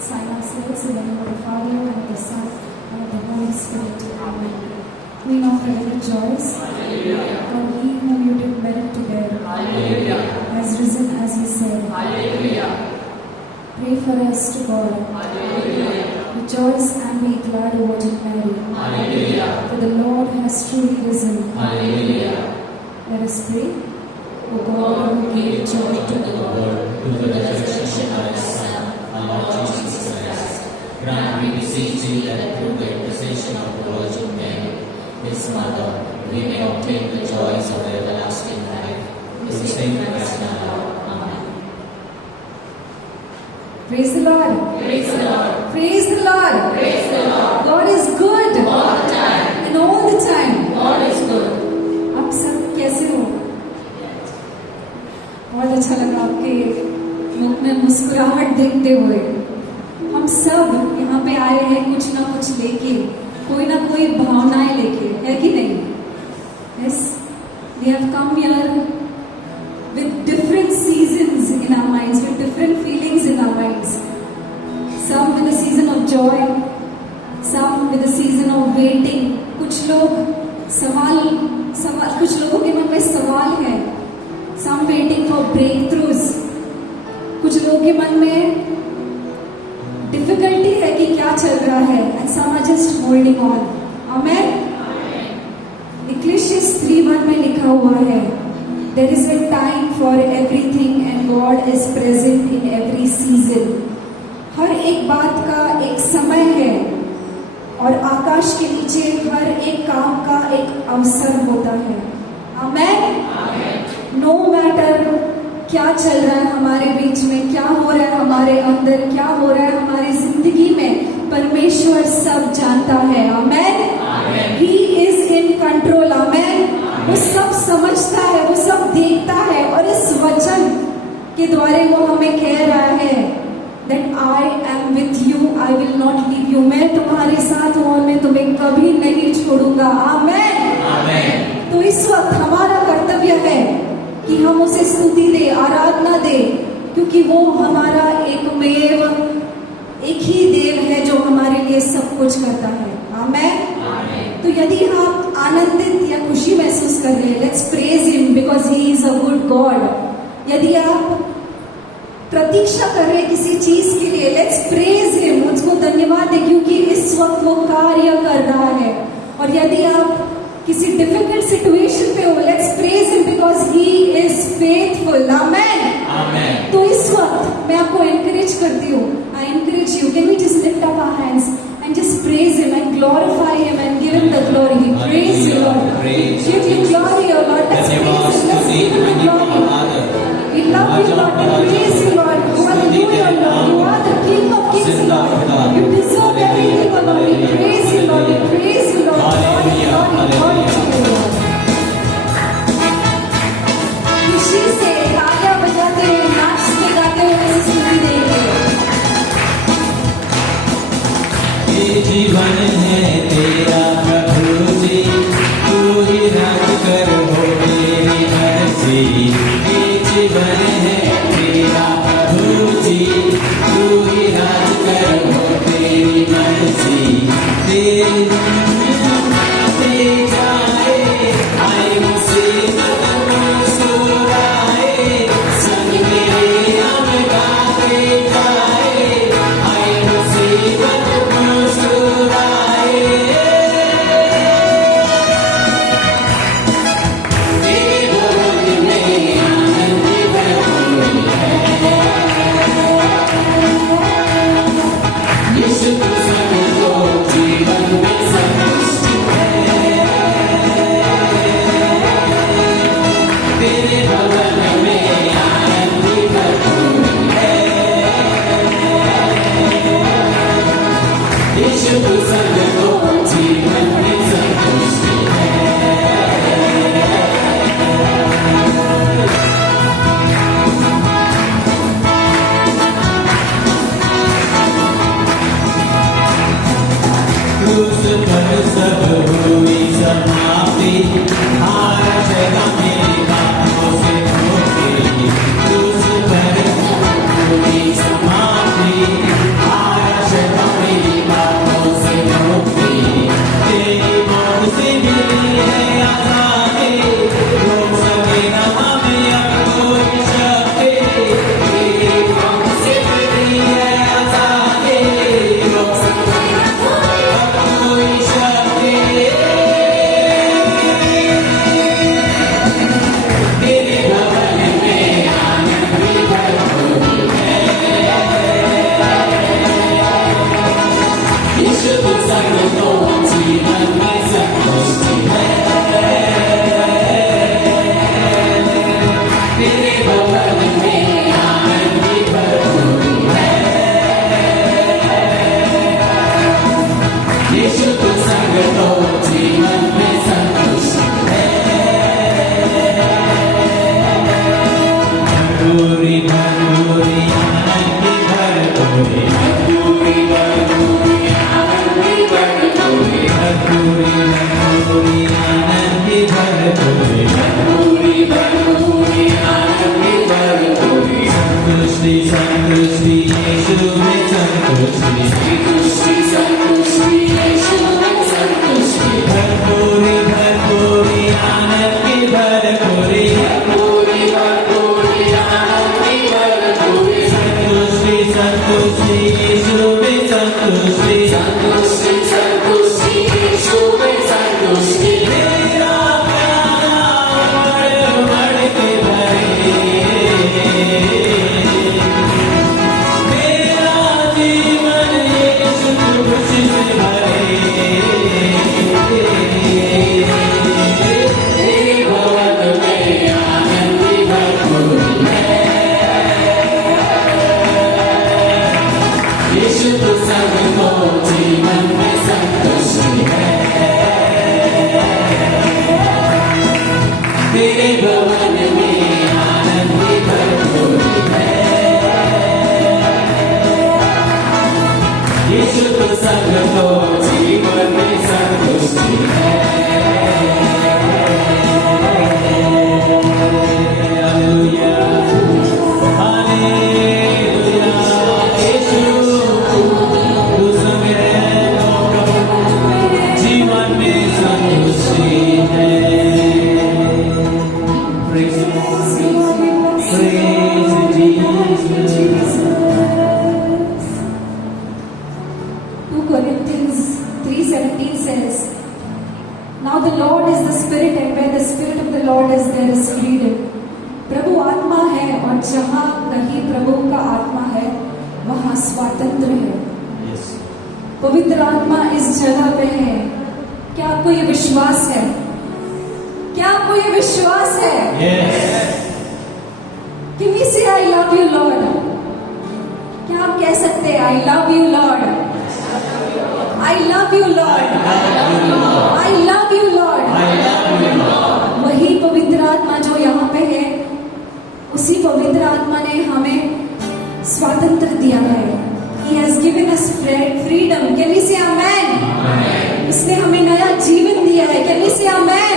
sign ourselves in the name of the Father, and of the Son, and of the Holy Spirit. Amen. We now pray rejoice. God, He whom you did merit to bear, has risen as He said. Pray for us to God. Rejoice and be glad, O Virgin Mary. For the Lord has truly risen. Let us pray. O God, who gave joy to the world through the resurrection of His Son, our Lord Jesus Christ, grant, we beseech Thee, that through the intercession of the Virgin Mary, His Mother, we may obtain the joys of everlasting life. Through the same Christ our Lord. Amen. Praise the Lord. Praise the Lord. Praise the Lord. Praise the Lord. God is good. All the time. And all the time. God is good. आप सब कैसे हो? बहुत अच्छा लगा आपके मुख में मुस्कुराहट देखते हुए। हम सब यहाँ पे आए हैं कुछ ना कुछ लेके, कोई ना कोई भावनाएं लेके, है कि नहीं? Yes, we have come here with different seasons in our minds, with different feelings in our minds. Some with a season of joy, some with a season of waiting. कुछ लोग सवाल कुछ लोगों के मन में सवाल है. Some waiting for breakthroughs. कुछ लोगों के मन में difficulty है कि क्या चल रहा है, and some are just holding on. Amen. Ecclesiastes 3:1 में लिखा हुआ है, there is a time for everything and God is present in every season. हर एक बात का एक समय है और आकाश के नीचे हर एक काम का एक अवसर होता है. आमेन. नो मैटर क्या चल रहा है हमारे बीच में, क्या हो रहा है हमारे अंदर, क्या हो रहा है हमारी जिंदगी में, परमेश्वर सब जानता है. Amen. He is in control. Amen. वो सब समझता है, वो सब देखता है, और इस वचन के द्वारा वो हमें कह रहा है that I am with you, I will not leave you. मैं तुम्हारे साथ हूँ और मैं तुम्हें कभी नहीं छोड़ूंगा. आमेन. तो इस वक्त हमारा कर्तव्य है कि हम उसे स्तुति दे, आराधना दे, क्योंकि वो हमारा एकमेव एक ही देव है जो हमारे लिए सब कुछ करता है. आमेन. तो यदि आप आनंदित या खुशी महसूस कर रहे हैं, let's praise him because he is a good God. यदि आप प्रतीक्षा कर रहे हैं किसी चीज के लिए, लेट्स प्रेज हिम, उसको धन्यवाद दें क्योंकि इस वक्त वो कार्य कर रहा है. और यदि आप किसी डिफिकल्ट सिचुएशन पे हो, let's praise him because he is faithful. Amen. तो इस वक्त मैं आपको एनकरेज करती हूँ, I encourage you, can we just lift up our hands and just praise him and glorify him and give him the glory. Praise you, Lord. Give you glory, O Lord. Let's praise him. Let's give him glory. We love you, Lord. We praise you, Lord. Hallelujah, Lord. You are the King of Kings, Lord. You deserve everything, O Lord. We praise you, Lord. We praise you, Lord. Hallelujah. Hallelujah. खुशी से तालियां बजाते हुए, नाचते गाते हुए स्तुति देंगे. ये जीवन है तेरा प्रभु जी, तू ही राज कर हो मेरी मर्जी. ये जीवन है तेरा प्रभु जी, तू ही राज कर हो मेरी मर्जी. दे जाए आए मुसीबत मुस्कुराए, संग मेरे हम गाते जाए. आए मुसीबत मुस्कुराए, तेरे बोल में आनंद यीशु में संतुष्टि संतुष्टि संतुष्टि यीशु में संतुष्टि मेरा प्यारा बढ़ के भरे मेरा जीवन यीशु खुशी से भरे तेरे भवन में आनंद की भरपूरी है यीशु तो सबको जीवन में संतुष्टि है तेरे भवन में आनंद की भरपूरी है यीशु तो सबको जीवन में संतुष्टि है हालेलुया हालेलुया यीशु तू संग है जीवन में संतुष्टि है Praise Jesus 2 Corinthians 3:17 says, Now the Lord is the Spirit, and where the Spirit of the Lord is, there is freedom. प्रभु आत्मा है और जहाँ कहीं प्रभु का आत्मा है वहाँ स्वातंत्र है। Yes पवित्र आत्मा इस जगह पे है। क्या आपको ये विश्वास है? क्या आपको ये विश्वास है? Yes Can we say I love you Lord? क्या आप कह सकते हैं I love you Lord? I love you Lord. I love you Lord. वही पवित्र आत्मा जो यहाँ पे है, उसी पवित्र आत्मा ने हमें स्वातंत्र दिया है। He has given us freedom. Can we say amen? उसने हमें नया जीवन दिया है। Can we say amen?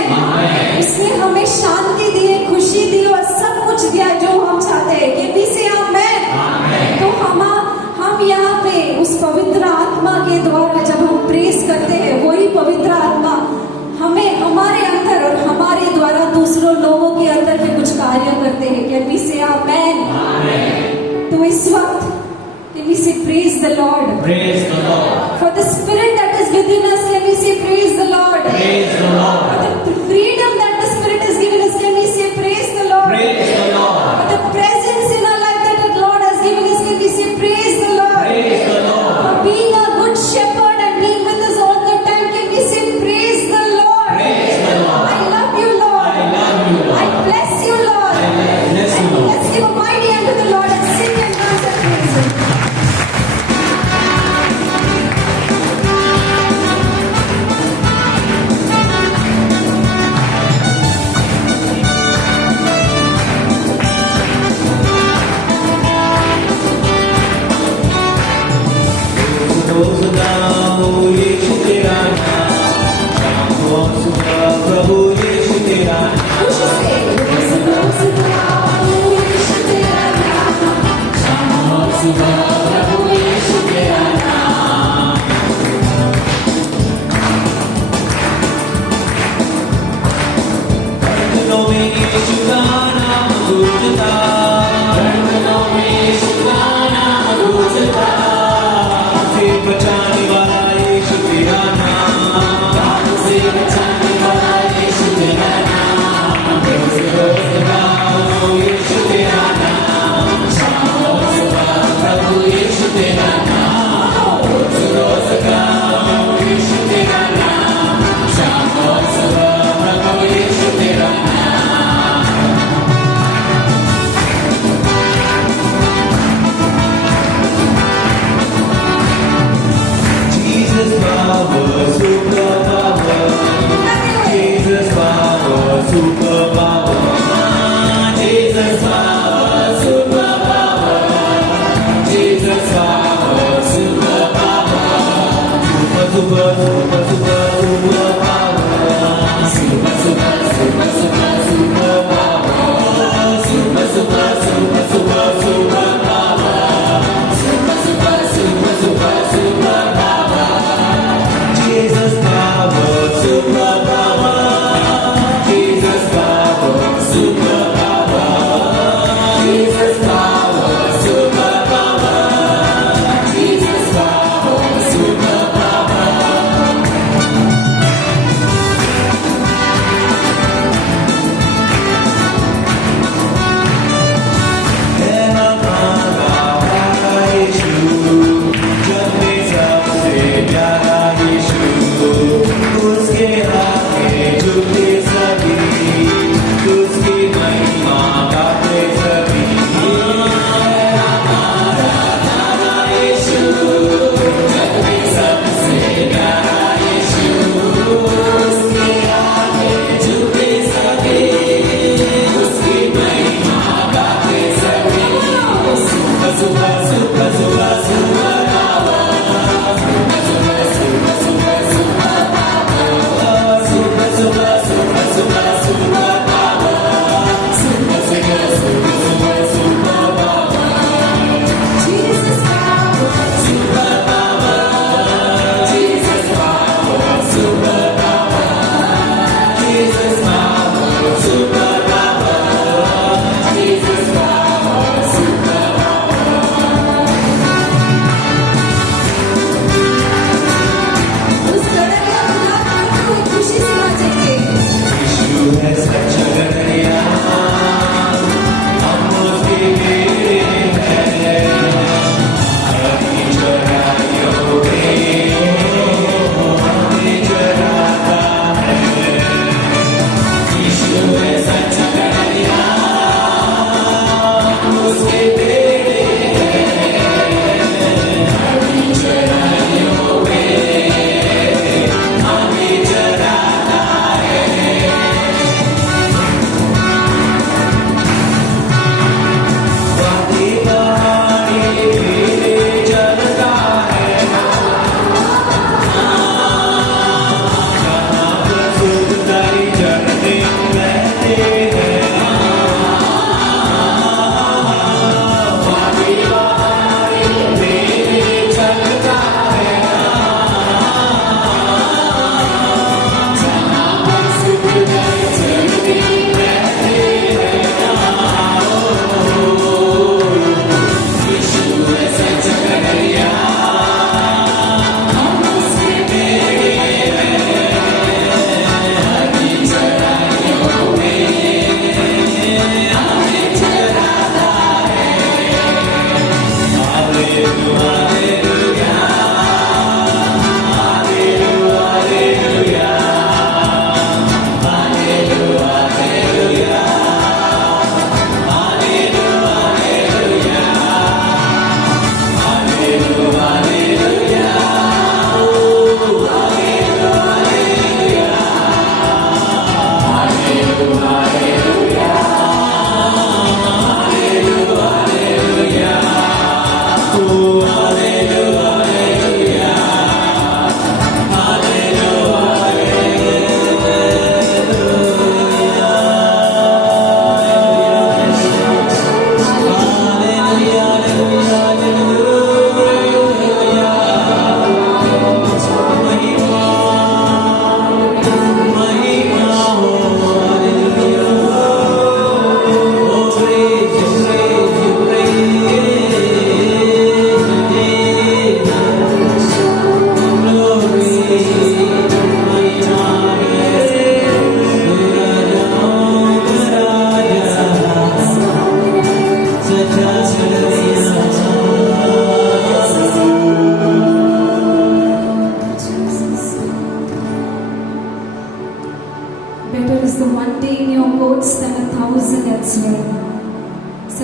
उसने हमें शांति दी है, खुशी दी और सब कुछ दिया जो हम चाहते हैं। Can we say amen? तो हम यहाँ पे उस पवित्र आत्मा के द्वारा जब हम प्रेस करते हैं, वही पवित्र आत्मा हमें हमारे अंदर और हमारे द्वारा दूसरों लोगों के अंदर भी कुछ कार्य करते हैं। Can we say amen? तो इस वक्त can we say praise the Lord? Praise the Lord For the spirit that is within us, can we say praise the Lord? Praise the Lord For the freedom that the Spirit has given us, can we say praise the Lord? Praise the Lord For the presence in our life that the Lord has given us, can we say praise the Lord? Praise the Lord For being a good shepherd and being with us all the time, can we say praise the Lord? Praise the Lord I love you Lord. I love you Lord I bless you Lord. bless you, And Lord. let's give a mighty hand to the Lord and sing and dance and praise Him. रोज गाओ यीशु तेरा नाम शाम को सुबह प्रभु यीशु तेरा नाम खुशी से रोज़ रोज़ गाओ यीशु तेरा नाम। शाम और सुबह प्रभु यीशु तेरा नाम दिनों में यीशु का नाम गूंजता दिनों में यीशु का नाम गूंजता फिर बचाने वाला यीशु तेरा नाम से बचाने वाला यीशु तेरा नाम रोज रोज गाओ यीशु तेरा नाम शाम और सुबह प्रभु यीशु तेरा नाम रोज रोज गाओ यीशु तेरा नाम शाम और सुबह प्रभु यीशु तेरा नाम Jesus power super power Jesus power super power Jesus power super power Jesus power super power super super super super super power super super super super super power super super super super super power super super super super super power Jesus power super power Jesus power super power Jesus power super power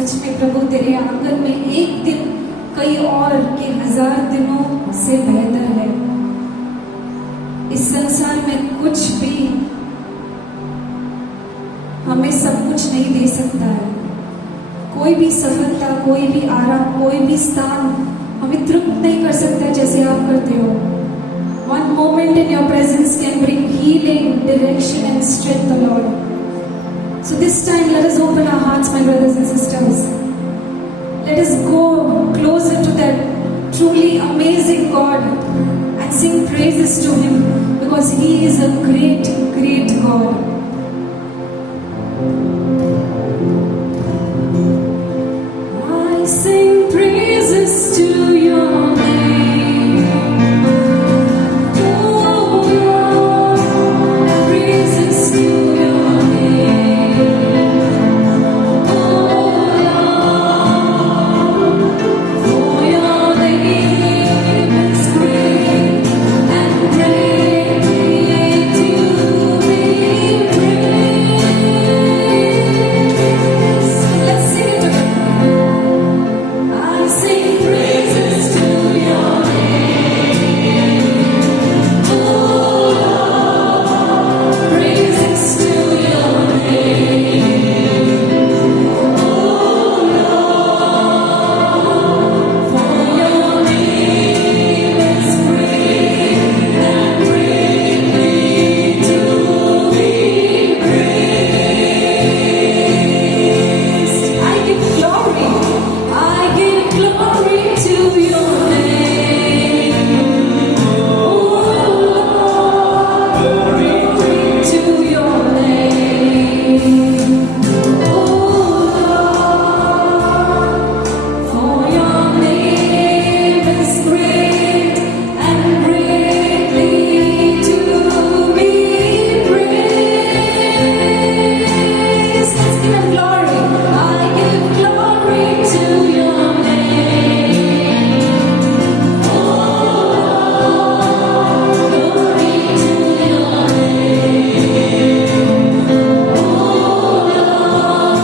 सच में प्रभु तेरे आंगन में एक दिन कई और के 1000 दिनों से बेहतर है। इस संसार में कुछ भी हमें सब कुछ नहीं दे सकता है। कोई भी सफलता, कोई भी आराम, कोई भी स्थान हमें तृप्त नहीं कर सकता जैसे आप करते हो। One moment in your presence can bring healing, direction and strength, O Lord. So this time let us open our hearts, my brothers and sisters. Let us go closer to that truly amazing God and sing praises to Him, because He is a great, great God. I sing praises to Your name. Oh Lord, praises to Your name. Oh Lord, for Your name is great and greatly to be praised. Let's sing it together. I sing praises to Your name. Oh Lord, praises to Your name. Oh Lord, for Your name is great and greatly to be praised. I give glory to Your name. Oh Lord, glory to Your name. Oh Lord, for Your name is great and greatly to be praised. Let's give Him glory. I give glory to Your name. Oh Lord, glory to Your name. Oh Lord,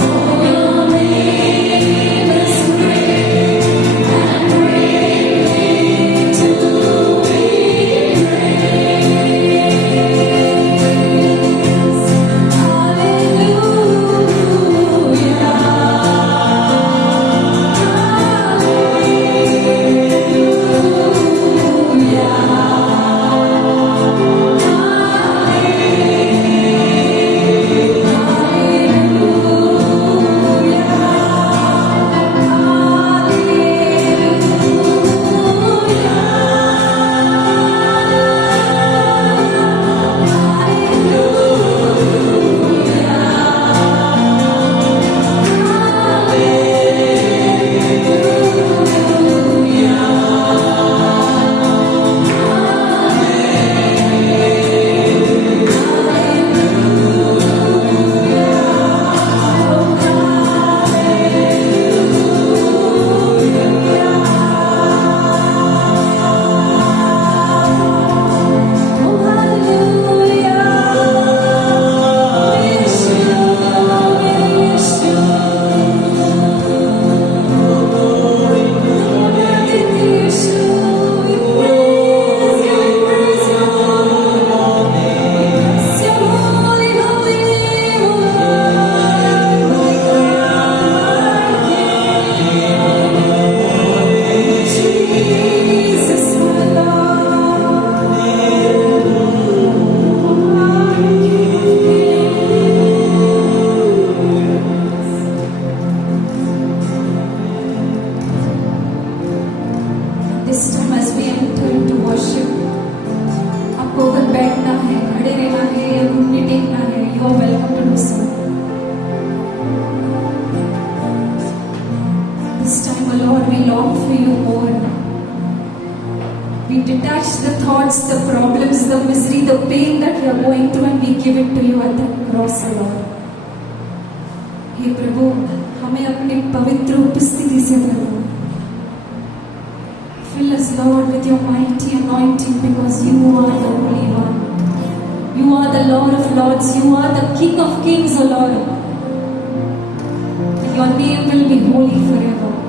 for Your name is great and greatly to be praised. Jesus, my Lord. This time as we enter into worship, आपको अगर बैठना है, खड़े रहना है या घुटने टेकना है, you are welcome to do so. This time, O Lord, we long for You more. We detach the thoughts, the problems, the misery, the pain that we are going through, and we give it to You at the cross, O Lord. हे प्रभु, हमें अपनी पवित्र उपस्थिति से प्रभु fill us, Lord, with Your mighty anointing, because You are the Holy One. You are the Lord of Lords. You are the King of Kings, O Lord. Your name will be holy forever.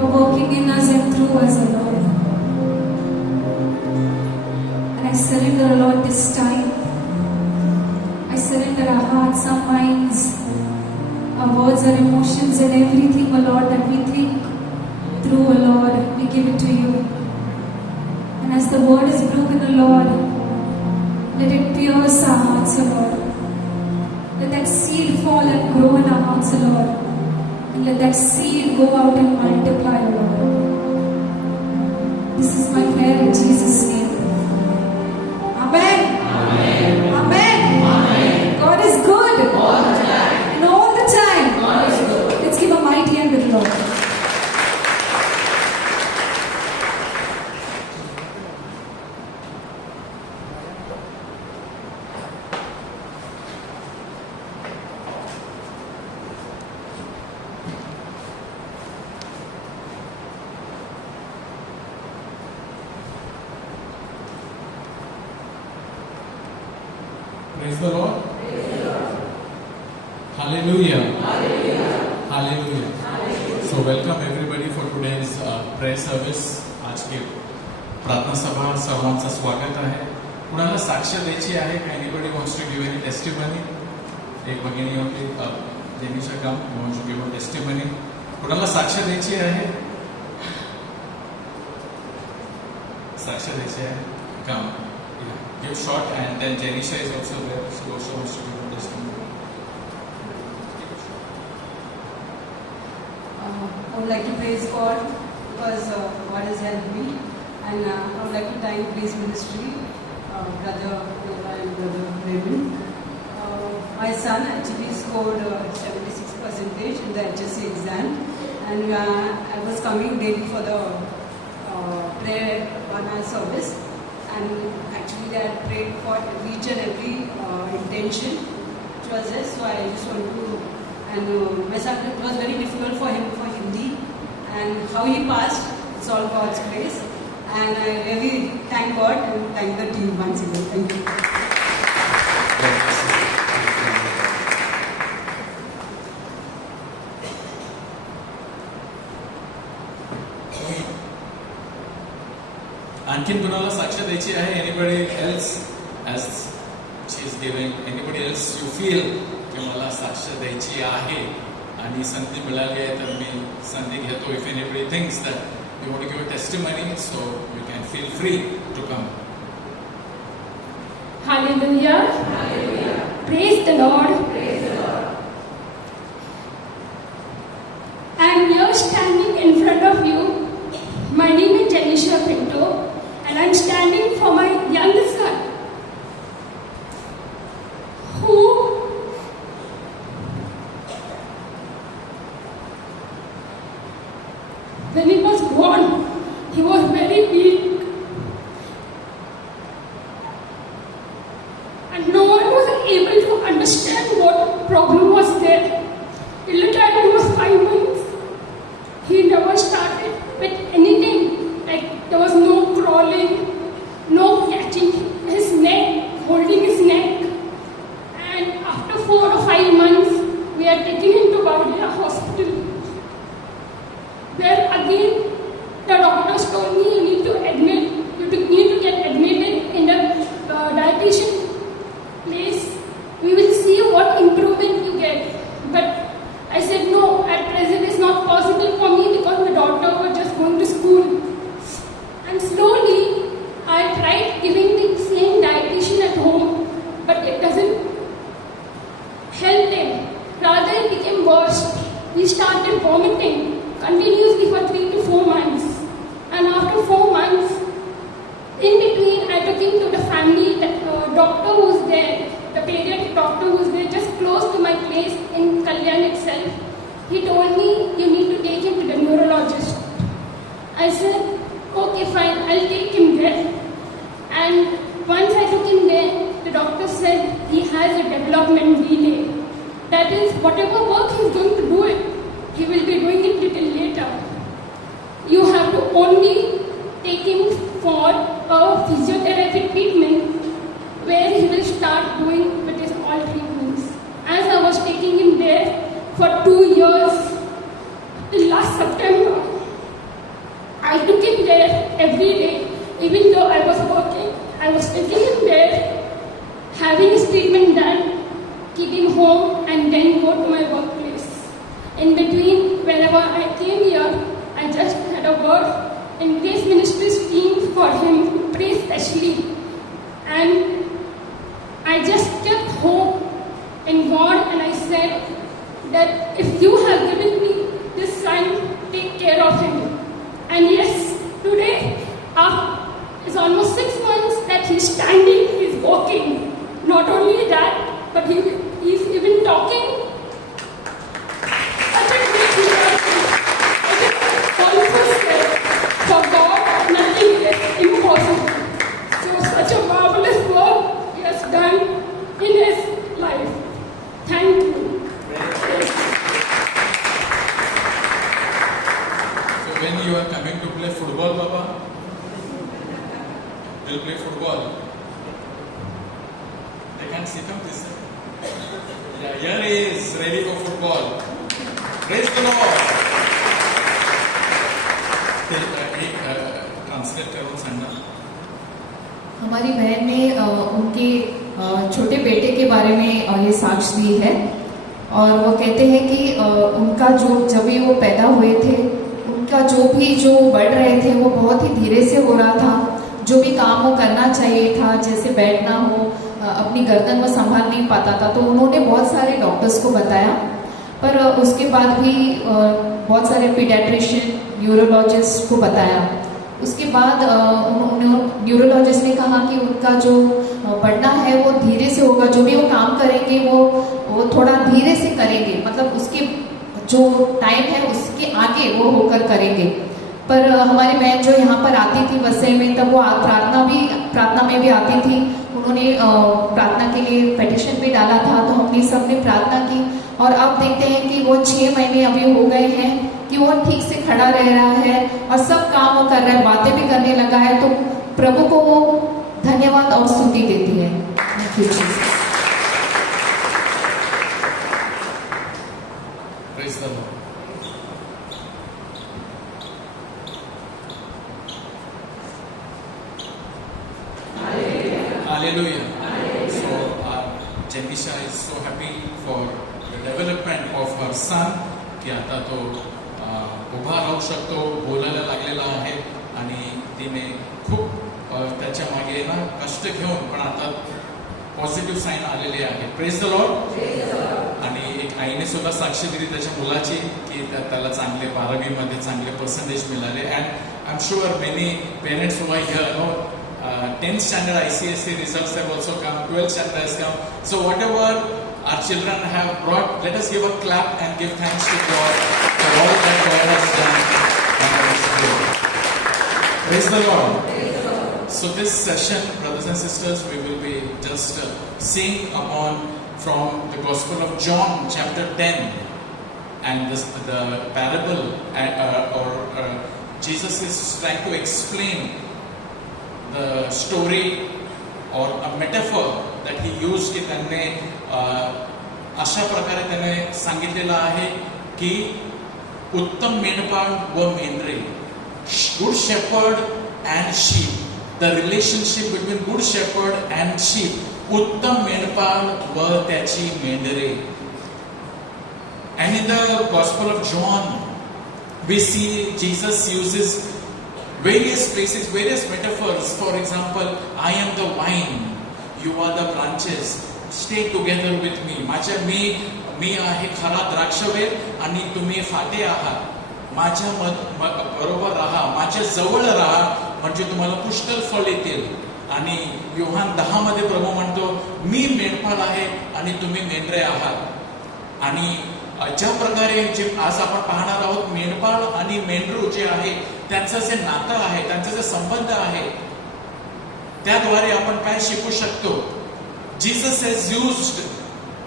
You're working in us and through us, O Lord. And I surrender, O Lord, this time. I surrender our hearts, our minds, our words, our emotions, and everything, O Lord, that we think through, O Lord, we give it to you. And as the word is broken, O Lord, let it pierce our hearts, O Lord. Let that seed fall and grow in our hearts, O Lord. And let that seed go out and multiply, O Lord. This is my prayer in Jesus' name. Amen. Amen. Amen. Amen. God is good. All the time. And all the time. God is good. Let's give a mighty hand to the Lord. Praise the Lord. Hallelujah. Hallelujah. So welcome everybody for today's prayer service. आज के प्रार्थना सभा सर्वांचं स्वागत आहे. कुणाला साक्ष द्यायची आहे? Anybody wants to give any testimony? एक भगिनी होती जेनिशा काम wants to give a testimony. कुणाला साक्ष द्यायची आहे? साक्ष द्यायची आहे? Come. Give short, and then Jenisha is also there. She also wants to give a testimony. I would like to praise God because God has helped me, and I would like to thank Grace Ministry, Brother Yoga and Brother Raymond. My son actually scored 76% in the HSC exam, and I was coming daily for the prayer one-hour service. And actually, I had prayed for each and every intention which was there. So I just want to, and my son, it was very difficult for him for Hindi, and how he passed, it's all God's grace. And I really thank God and thank the team once again. Thank you. आणखीन कुणाला साक्ष द्यायची आहे? Anybody else as she is giving? Anybody else you feel की मला साक्ष द्यायची आहे आणि संधी मिळाली आहे तर मी संधी घेतो. If anybody thinks that you want to give a testimony, so you can feel free to come. Hallelujah. Praise the Lord. I am here standing in front of you. My name is Jenisha Pinto, and I am standing for my young son, who when he was born, he was very weak. And no one was able to understand what problem was there. Till the time he was 5 months, he never started with anything. Like there was no crawling, no catching his neck, holding his neck. And after 4 or 5 months, we are taking him to Bavariya Hospital. Where again, the doctors told me you need to get admitted in the dietitian place. We will see what improvement you get. But I said no, at present it's not possible for me because my daughter was just going to school. And slowly I tried giving the same dietitian at home, but it doesn't help him. Rather it became worse. He started vomiting continuously for 3 to 4 months. And after 4 months, in between, I took him to the family doctor who's there, the pediatric doctor who's there, just close to my place in Kalyan itself. He told me, you need to take him to the neurologist. I said, okay, fine, I'll take him there. And once I took him there, the doctor said he has a development delay. That is, whatever work he's going to do it, he will be doing it little later. You have to only take him for a physiotherapy treatment where he will start doing with his all treatments. As I was taking him there for 2 years, till last September, every day. Even though I was working, I was taking him there, having his treatment done, keep him home, and then go to my workplace. In between, whenever I came here, I just had a word in Grace Ministries team for him to pray specially. And I just kept hope in God, and I said that if you have given me this son, take care of him. And yes, today, it's almost 6 months that he's standing, he's walking. Not only that, but he's even talking. Such a great miracle. I just also said, for God, nothing is impossible. So such a marvelous work he has done in his life. Thank you. So when you are coming to play football, Baba, will play football. They can't sit up this side. Yeah, here he is ready for football. Praise the Lord. Translate करो सांगा. हमारी बहन ने उनके छोटे बेटे के बारे में ये साक्ष्य दी है और वो कहते हैं कि उनका जब भी वो पैदा हुए थे, उनका जो बढ़ रहे थे वो बहुत ही धीरे से हो रहा था. जो भी काम वो करना चाहिए था, जैसे बैठना हो, अपनी गर्दन वो संभाल नहीं पाता था. तो उन्होंने बहुत सारे डॉक्टर्स को बताया, पर उसके बाद भी बहुत सारे पीडियाट्रिशियन, न्यूरोलॉजिस्ट को बताया. उसके बाद न्यूरोलॉजिस्ट ने कहा कि उनका जो बढ़ना है वो धीरे से होगा. जो भी वो काम करेंगे वो थोड़ा धीरे से करेंगे, मतलब उसके जो टाइम है उसके आगे वो होकर करेंगे. पर हमारी बहन जो यहाँ पर आती थी वसई में, तब वो प्रार्थना में भी आती थी. उन्होंने प्रार्थना के लिए पेटिशन भी डाला था, तो हमने सबने प्रार्थना की और अब देखते हैं कि वो 6 महीने अभी हो गए हैं कि वो ठीक से खड़ा रह रहा है और सब काम वो कर रहा है, बातें भी करने लगा है. तो प्रभु को वो धन्यवाद और स्तुति देती है. Thank you, Jesus. Praise the Lord. Hallelujah. So Janisha is so happy for the development of her son की आता तो उभा राहू शकतो, बोलायला लागलेला आहे आणि तिने खूप त्याच्या मागे ना कष्ट घेऊन पण आता पॉझिटिव्ह साईन आलेले आहे. Praise the Lord. आणि एक आईने सुद्धा साक्षी दिली त्याच्या मुलाची की त्याला चांगले 12वी मध्ये चांगले पर्सेंटेज मिळाले. And I am sure many parents who are here know 10th standard ICSE results have also come, 12th standard has come. So whatever our children have brought, let us give a clap and give thanks to God for all that God has done. Praise the Lord. So this session, brothers and sisters, we will be just seeing upon from the Gospel of John, chapter 10, and the parable, Jesus is trying to explain the story or a metaphor that he used की त्यांनी अशा प्रकारे त्याने सांगितलेलं आहे की उत्तम मेंढपाळ व मेंढरे, good shepherd and sheep, the relationship between good shepherd and sheep, उत्तम मेंढपाळ व त्याची मेंढरे. And in the Gospel of John we see Jesus uses various places, various metaphors. For example, I am the vine, you are the branches, stay together with me. मी आहे खरा द्राक्षवेल आणि तुम्ही फाटे आहात. माझ्या बरोबर राहा, माझ्या जवळ राहा, म्हणजे तुम्हाला पुष्कळ फळ येतील. आणि योहान 10 मध्ये प्रभू म्हणतो मी मेंढपाळ आहे आणि तुम्ही मेंढरे आहात. आणि ज्या प्रकारे जे आज आपण पाहणार आहोत, मेंढपाळ आणि मेंढरू जे आहे त्यांचं जे नातं आहे, त्यांचा जे संबंध आहे, त्याद्वारे आपण काय शिकू शकतो. Jesus has used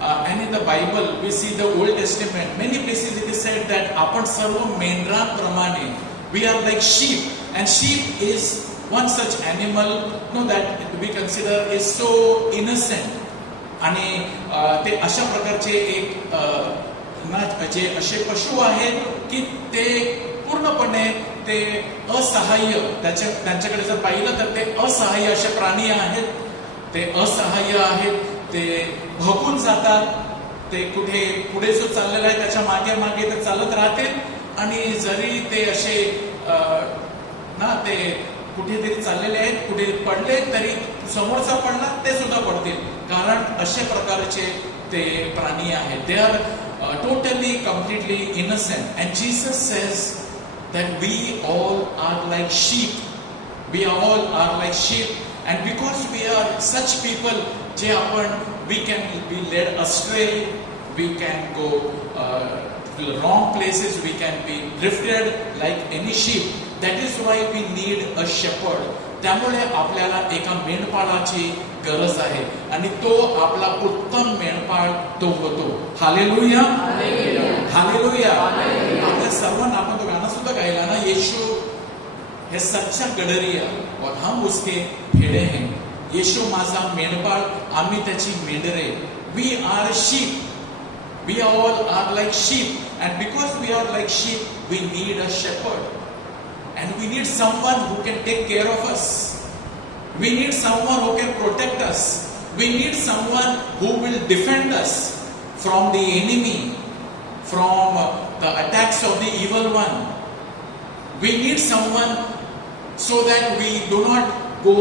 and in the Bible we see the Old Testament, many places it is said that आपण सर्व मेंढरांप्रमाणे, we are like sheep, and sheep is one such animal that we consider is so innocent. आणि ते अशा प्रकारचे एक जे असे पशु आहेत की ते पूर्णपणे ते असहाय्य, त्यांच्याकडे जर पाहिलं तर ते असहाय्य असे प्राणी आहेत. ते असहाय्य आहेत, ते भगून जातात. ते कुठे पुढे जो चाललेला आहे त्याच्या मागे मागे ते चालत राहतील. आणि जरी ते असे ते कुठेतरी चाललेले आहेत, कुठे पडले तरी समोरचा पडला ते सुद्धा पडतील, कारण अशा प्रकारचे ते प्राणी आहेत. They are totally completely innocent. And Jesus says that we all are like sheep. We all are like sheep. And because we are such people, we can be led astray, we can go to the wrong places, we can be drifted like any sheep. That is why we need a shepherd. त्यामुळे आपल्याला एका मेंढपाळाची गरज आहे, आणि तो आपला उत्तम मेंढपाळ तो होतो. Hallelujah, hallelujah. आपल्या सर्वांना, आपण तो गाणं सुद्धा गायला ना, येशू है सच्चा गडरिया और हम उसके भेड़े हैं. येशू माझा मेंढपाळ, आम्ही त्याची मेंढरे. We are sheep. We all are like sheep, and because we are like sheep, we need a shepherd, and we need someone who can take care of us. We need someone who can protect us. We need someone who will defend us from the enemy, from the attacks of the evil one. We need someone so that we do not go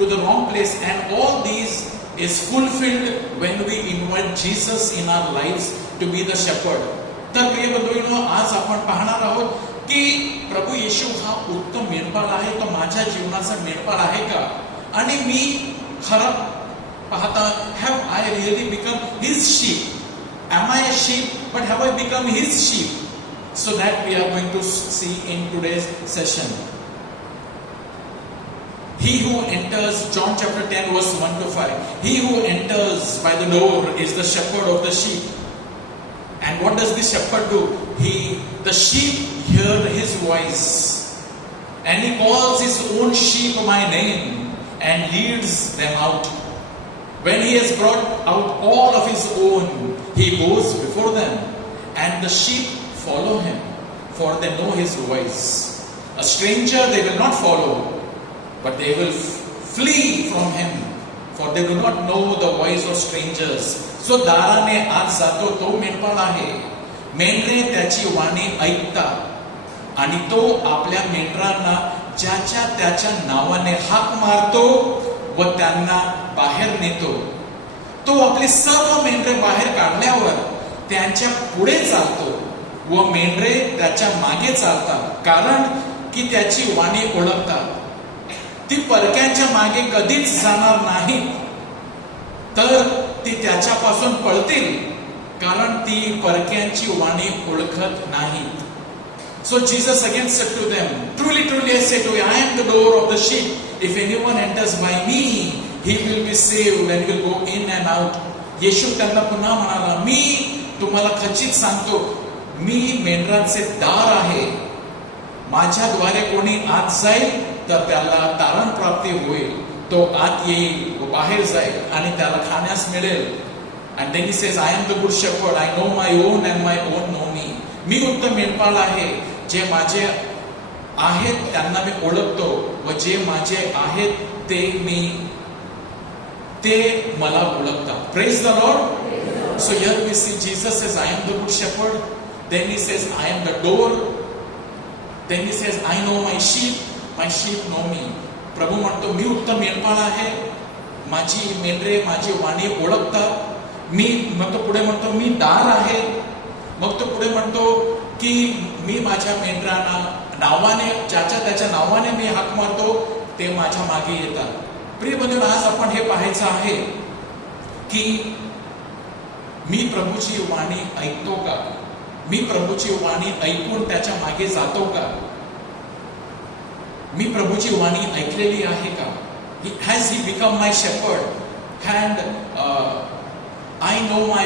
to the wrong place, and all these is fulfilled when we invite Jesus in our lives to be the shepherd. तर प्रिय बंधूंनो, आज आपण पाहणार आहोत की प्रभू येशू हा उत्तम मेंढपाळ आहे. तो माझ्या जीवनाचा मेंढपाळ आहे का? आणि मी खरं पाहता, have I really become his sheep? Am I a sheep? But have I become his sheep? So that we are going to see in today's session. He who enters, John chapter 10 verse 1 to 5. He who enters by the door is the shepherd of the sheep. And what does the shepherd do? The sheep hear his voice, and he calls his own sheep by name and leads them out. When he has brought out all of his own, he goes before them, and the sheep follow him, for they know his voice. A stranger they will not follow, but they will flee from him, for they do not know the voice of strangers. जो दाराने आत जातो तो मेंढपाळ आहे. मेंढरे त्याची वाणी ऐकतात, आणि तो आपल्या मेंढरांना ज्याच्या त्याच्या नावाने हाक मारतो व त्यांना बाहेर नेतो. तो आपली सर्व मेंढरे बाहेर काढल्यावर त्यांच्या पुढे चालतो, व मेंढरे त्याच्या मागे चालतात, कारण की त्याची वाणी ओळखतात. ती परक्यांच्या मागे कधीच जाणार नाही, तर ती त्याच्यापासून पळतील, कारण ती परक्यांची वाणी ओळखत नाही. So Jesus again said to them, Truly, truly I say to you, I am the door of the sheep. If anyone enters by me, he will be saved and will go in and out. येशू त्यांना पुन्हा म्हणाला, मी तुम्हाला खचित सांगतो, मी मेंढरांचे दार आहे. माझ्याद्वारे कोणी आत जाईल तर त्याला तारण प्राप्ती होईल. तो आत येईल व बाहेर जाईल, आणि त्याला खाण्यास मिळेल. And then he says, I am the good shepherd. I know my own and my own know me. मी उत्तम मेंढपाळ आहे. जे माझे आहेत त्यांना मी ओळखतो, व जे माझे आहेत ते मला ओळखतात. Praise the Lord. So here we see Jesus says, I am the good shepherd. Then he says, I am the door. Then he says, I know my sheep know me. प्रभू म्हणतो, मी उत्तम मेंढपाळ आहे. माझी मेंढरे माझी वाणी ओळखतात. पुढे म्हणतो, मी दार आहे. मग तो पुढे म्हणतो की मी माझ्या मेंढरांना नावाने, ज्याच्या त्याच्या नावाने मी हाक मारतो, ते माझ्या मागे येतात. प्रिय बंधू, आज आपण हे पाहायचं आहे की मी प्रभूची वाणी ऐकतो का? मी प्रभूची वाणी ऐकून त्याच्या मागे जातो का? मी प्रभूची वाणी ऐकलेली आहे का? Has he become my shepherd? And I know my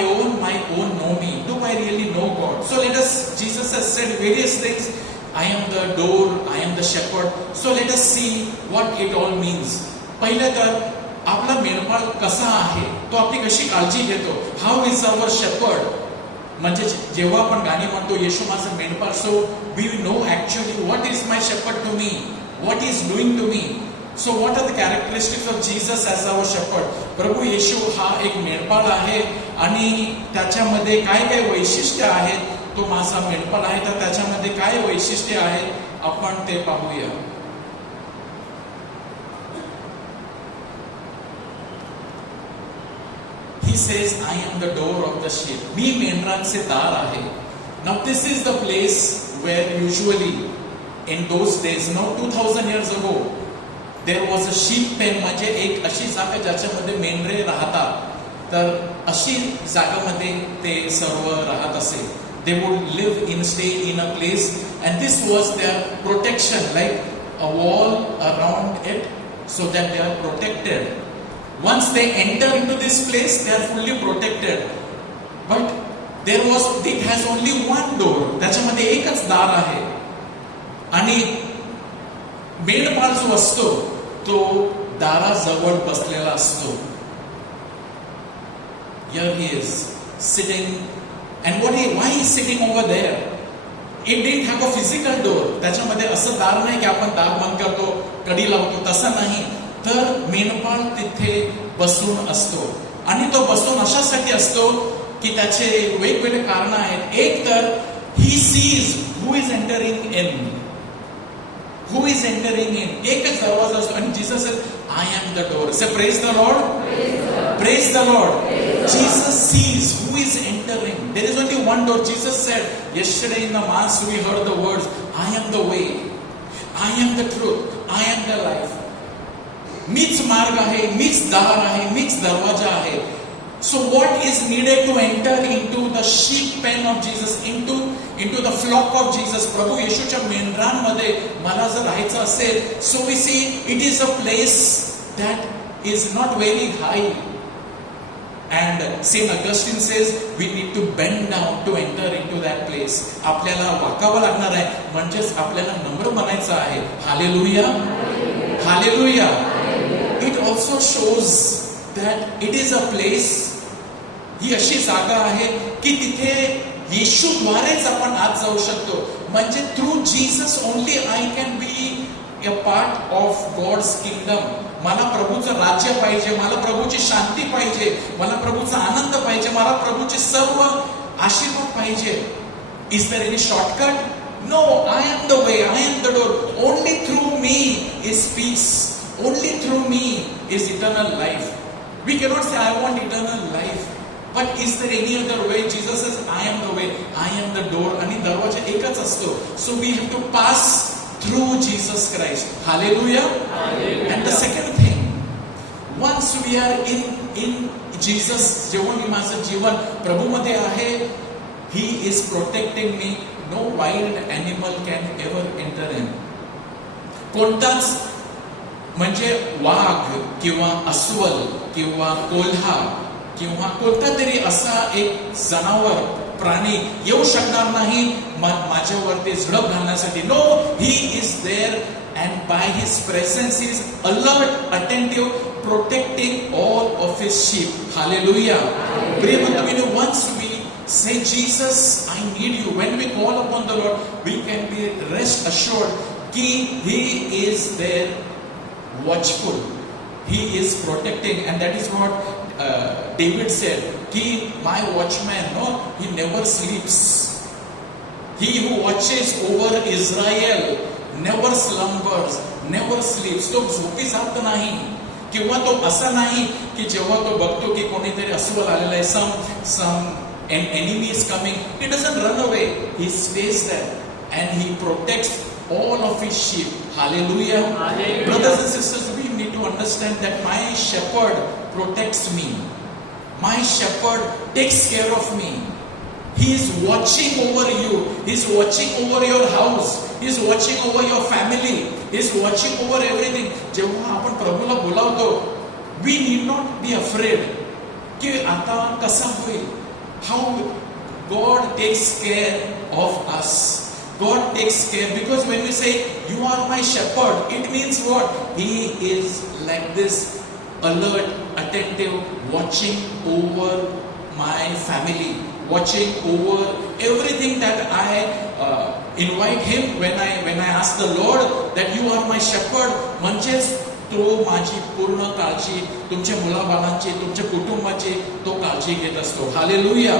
own know me. Do I really know God? So Jesus has said various things. I am the door, I am the shepherd. So let us see what it all means. पहिले तर आपला मेंढपाळ कसा आहे, तो आपली कशी काळजी घेतो. How is our shepherd? म्हणजे जेव्हा आपण गाणी म्हणतो येशू माझं मेंढपाळ, so we know actually what is my shepherd to me, what is doing to me. So what are the characteristics of Jesus as our shepherd. प्रभू येशू हा एक मेंढपाळ आहे आणि त्याच्यामध्ये काय काय वैशिष्ट्य आहेत. तो माझा मेंढपाळ आहे तर त्याच्यामध्ये काय वैशिष्ट्य आहेत आपण ते पाहूया. He says, I am the door of the sheep. मी मेंढरांचे दार आहे. Now this is the place where usually in those days, now 2000 years ago, there was a sheep pen, म्हणजे एक अशी जागा ज्याच्यामध्ये मेंढरे राहतात. तर अशी जागामध्ये ते सर्व राहत असे. They would live in, stay in a place, and this was their protection, like a wall around it, so that they are protected. Once they enter into this place, they are fully protected. But it has only one door. त्याच्यामध्ये एकच दार आहे. आणि मेंढपाळ जो असतो तो दाराजवळ बसलेला असतो. Here he is sitting, and why he is sitting over there? It didn't have a physical door. त्याच्यामध्ये असं दार नाही की आपण दार बंद करतो, कडी लावतो, तसं नाही. तर मेंढपाळ तिथे बसून असतो. आणि तो बसून अशासाठी असतो की त्याचे वेगवेगळे कारण आहेत. एक तर he sees who is entering in, who is entering in. एकच दरवाजा असतो आणि Jesus said, I am the door. Say praise the Lord, praise the Lord. Jesus sees who is entering. There is only one door. Jesus said yesterday in the mass we heard the words, I am the way, I am the truth, I am the life. मीच मार्ग आहे, मीच दार आहे, मीच दरवाजा आहे. So what is needed to enter into the sheep pen of Jesus, into the flock of Jesus? प्रभू येशूच्या मेंढरांमध्ये मला जर राहायचं असेल, so we see it is a place that is not very high. And Saint Augustine says we need to bend down to enter into that place. आपल्याला वाकावं लागणार आहे, म्हणजेच आपल्याला नम्र बनायचं आहे. Hallelujah, hallelujah. It also shows that it is a place, ही अशी जागा आहे की तिथे येशूद्वारेच आपण आत जाऊ शकतो. म्हणजे through Jesus only I can be a part of God's kingdom. मला प्रभूचं राज्य पाहिजे, मला प्रभूची शांती पाहिजे, मला प्रभूचा आनंद पाहिजे, मला प्रभूचे सर्व आशीर्वाद पाहिजे. Is there any shortcut? No. I am the way, I am the door. Only through me is peace. Only through me is eternal life. We cannot say, I want eternal life. But is there any other way? Jesus says, I am the way, I am the door. आणि दरवाजा एकच असतो. So we have to pass through Jesus Christ. Hallelujah. Hallelujah. And the second thing, once we are in Jesus, जेव्हा मी माझं जीवन प्रभूमध्ये आहे, He is protecting me. No wild animal can ever enter in. कोणताच म्हणजे वाघ किंवा अस्वल किंवा कोल्हा किंवा कोणता तरी असा एक जनावर प्राणी येऊ शकणार नाही माझ्यावरती झडप घालण्यासाठी. No, he is there and by his presence is alert, attentive, protecting all of his sheep. Hallelujah. प्रिय ones we say, Jesus, I need you. When we call upon the Lord, we can be rest assured कि He is there, watchful. He is protecting, and that is what David said. कि my watchman, no, he never sleeps. He who watches over Israel never slumbers, never sleeps. तो झोपी जात नाही. किंवा तो असा नाही की जेव्हा तो बघतो की कोणीतरी अस्वल आलेला आहे, some an enemy is coming, he doesn't run away. He stays there and he protects all of his sheep. Hallelujah. Hallelujah. Brothers and sisters, we need to understand that my shepherd protects me. My shepherd takes care of me. He is watching over you. He is watching over your house. He is watching over your family. He is watching over everything. जेव्हा आपण प्रभूला बोलावतो, we need not be afraid की आता कसा होईल. How God takes care of us. God takes care, because when we say you are my shepherd, it means what? He is like this, alert, attentive, watching over my family, watching over everything that I invite him when I ask the Lord that you are my shepherd. म्हणजेच तो माझी पूर्ण काळजी, तुमच्या मुलाबाळांची, तुमच्या कुटुंबाची तो काळजी घेत असतो. Hallelujah.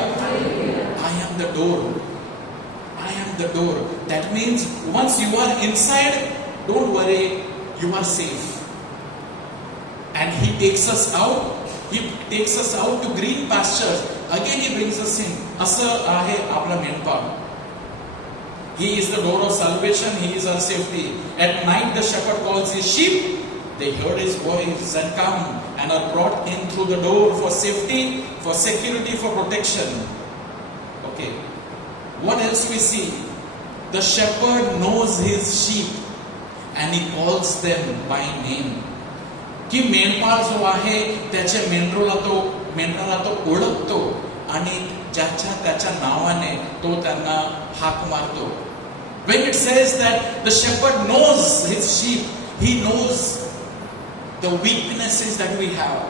I am the door. I am the door. That means once you are inside, don't worry, you are safe. And he takes us out. He takes us out to green pastures. Again he brings us in. असं आहे आपला मेंढपाळ. He is the door of salvation. He is our safety. At night the shepherd calls his sheep. They heard his voice and come and are brought in through the door for safety, for security, for protection. Okay. What else we see? The shepherd knows his sheep and he calls them by name. की मेंढपाळ जो आहे त्याच्या मेंढराला तो ओळखतो आणि त्याच्या नावाने तो त्यांना हाक मारतो. When it says that the shepherd knows his sheep, he knows the weaknesses that we have.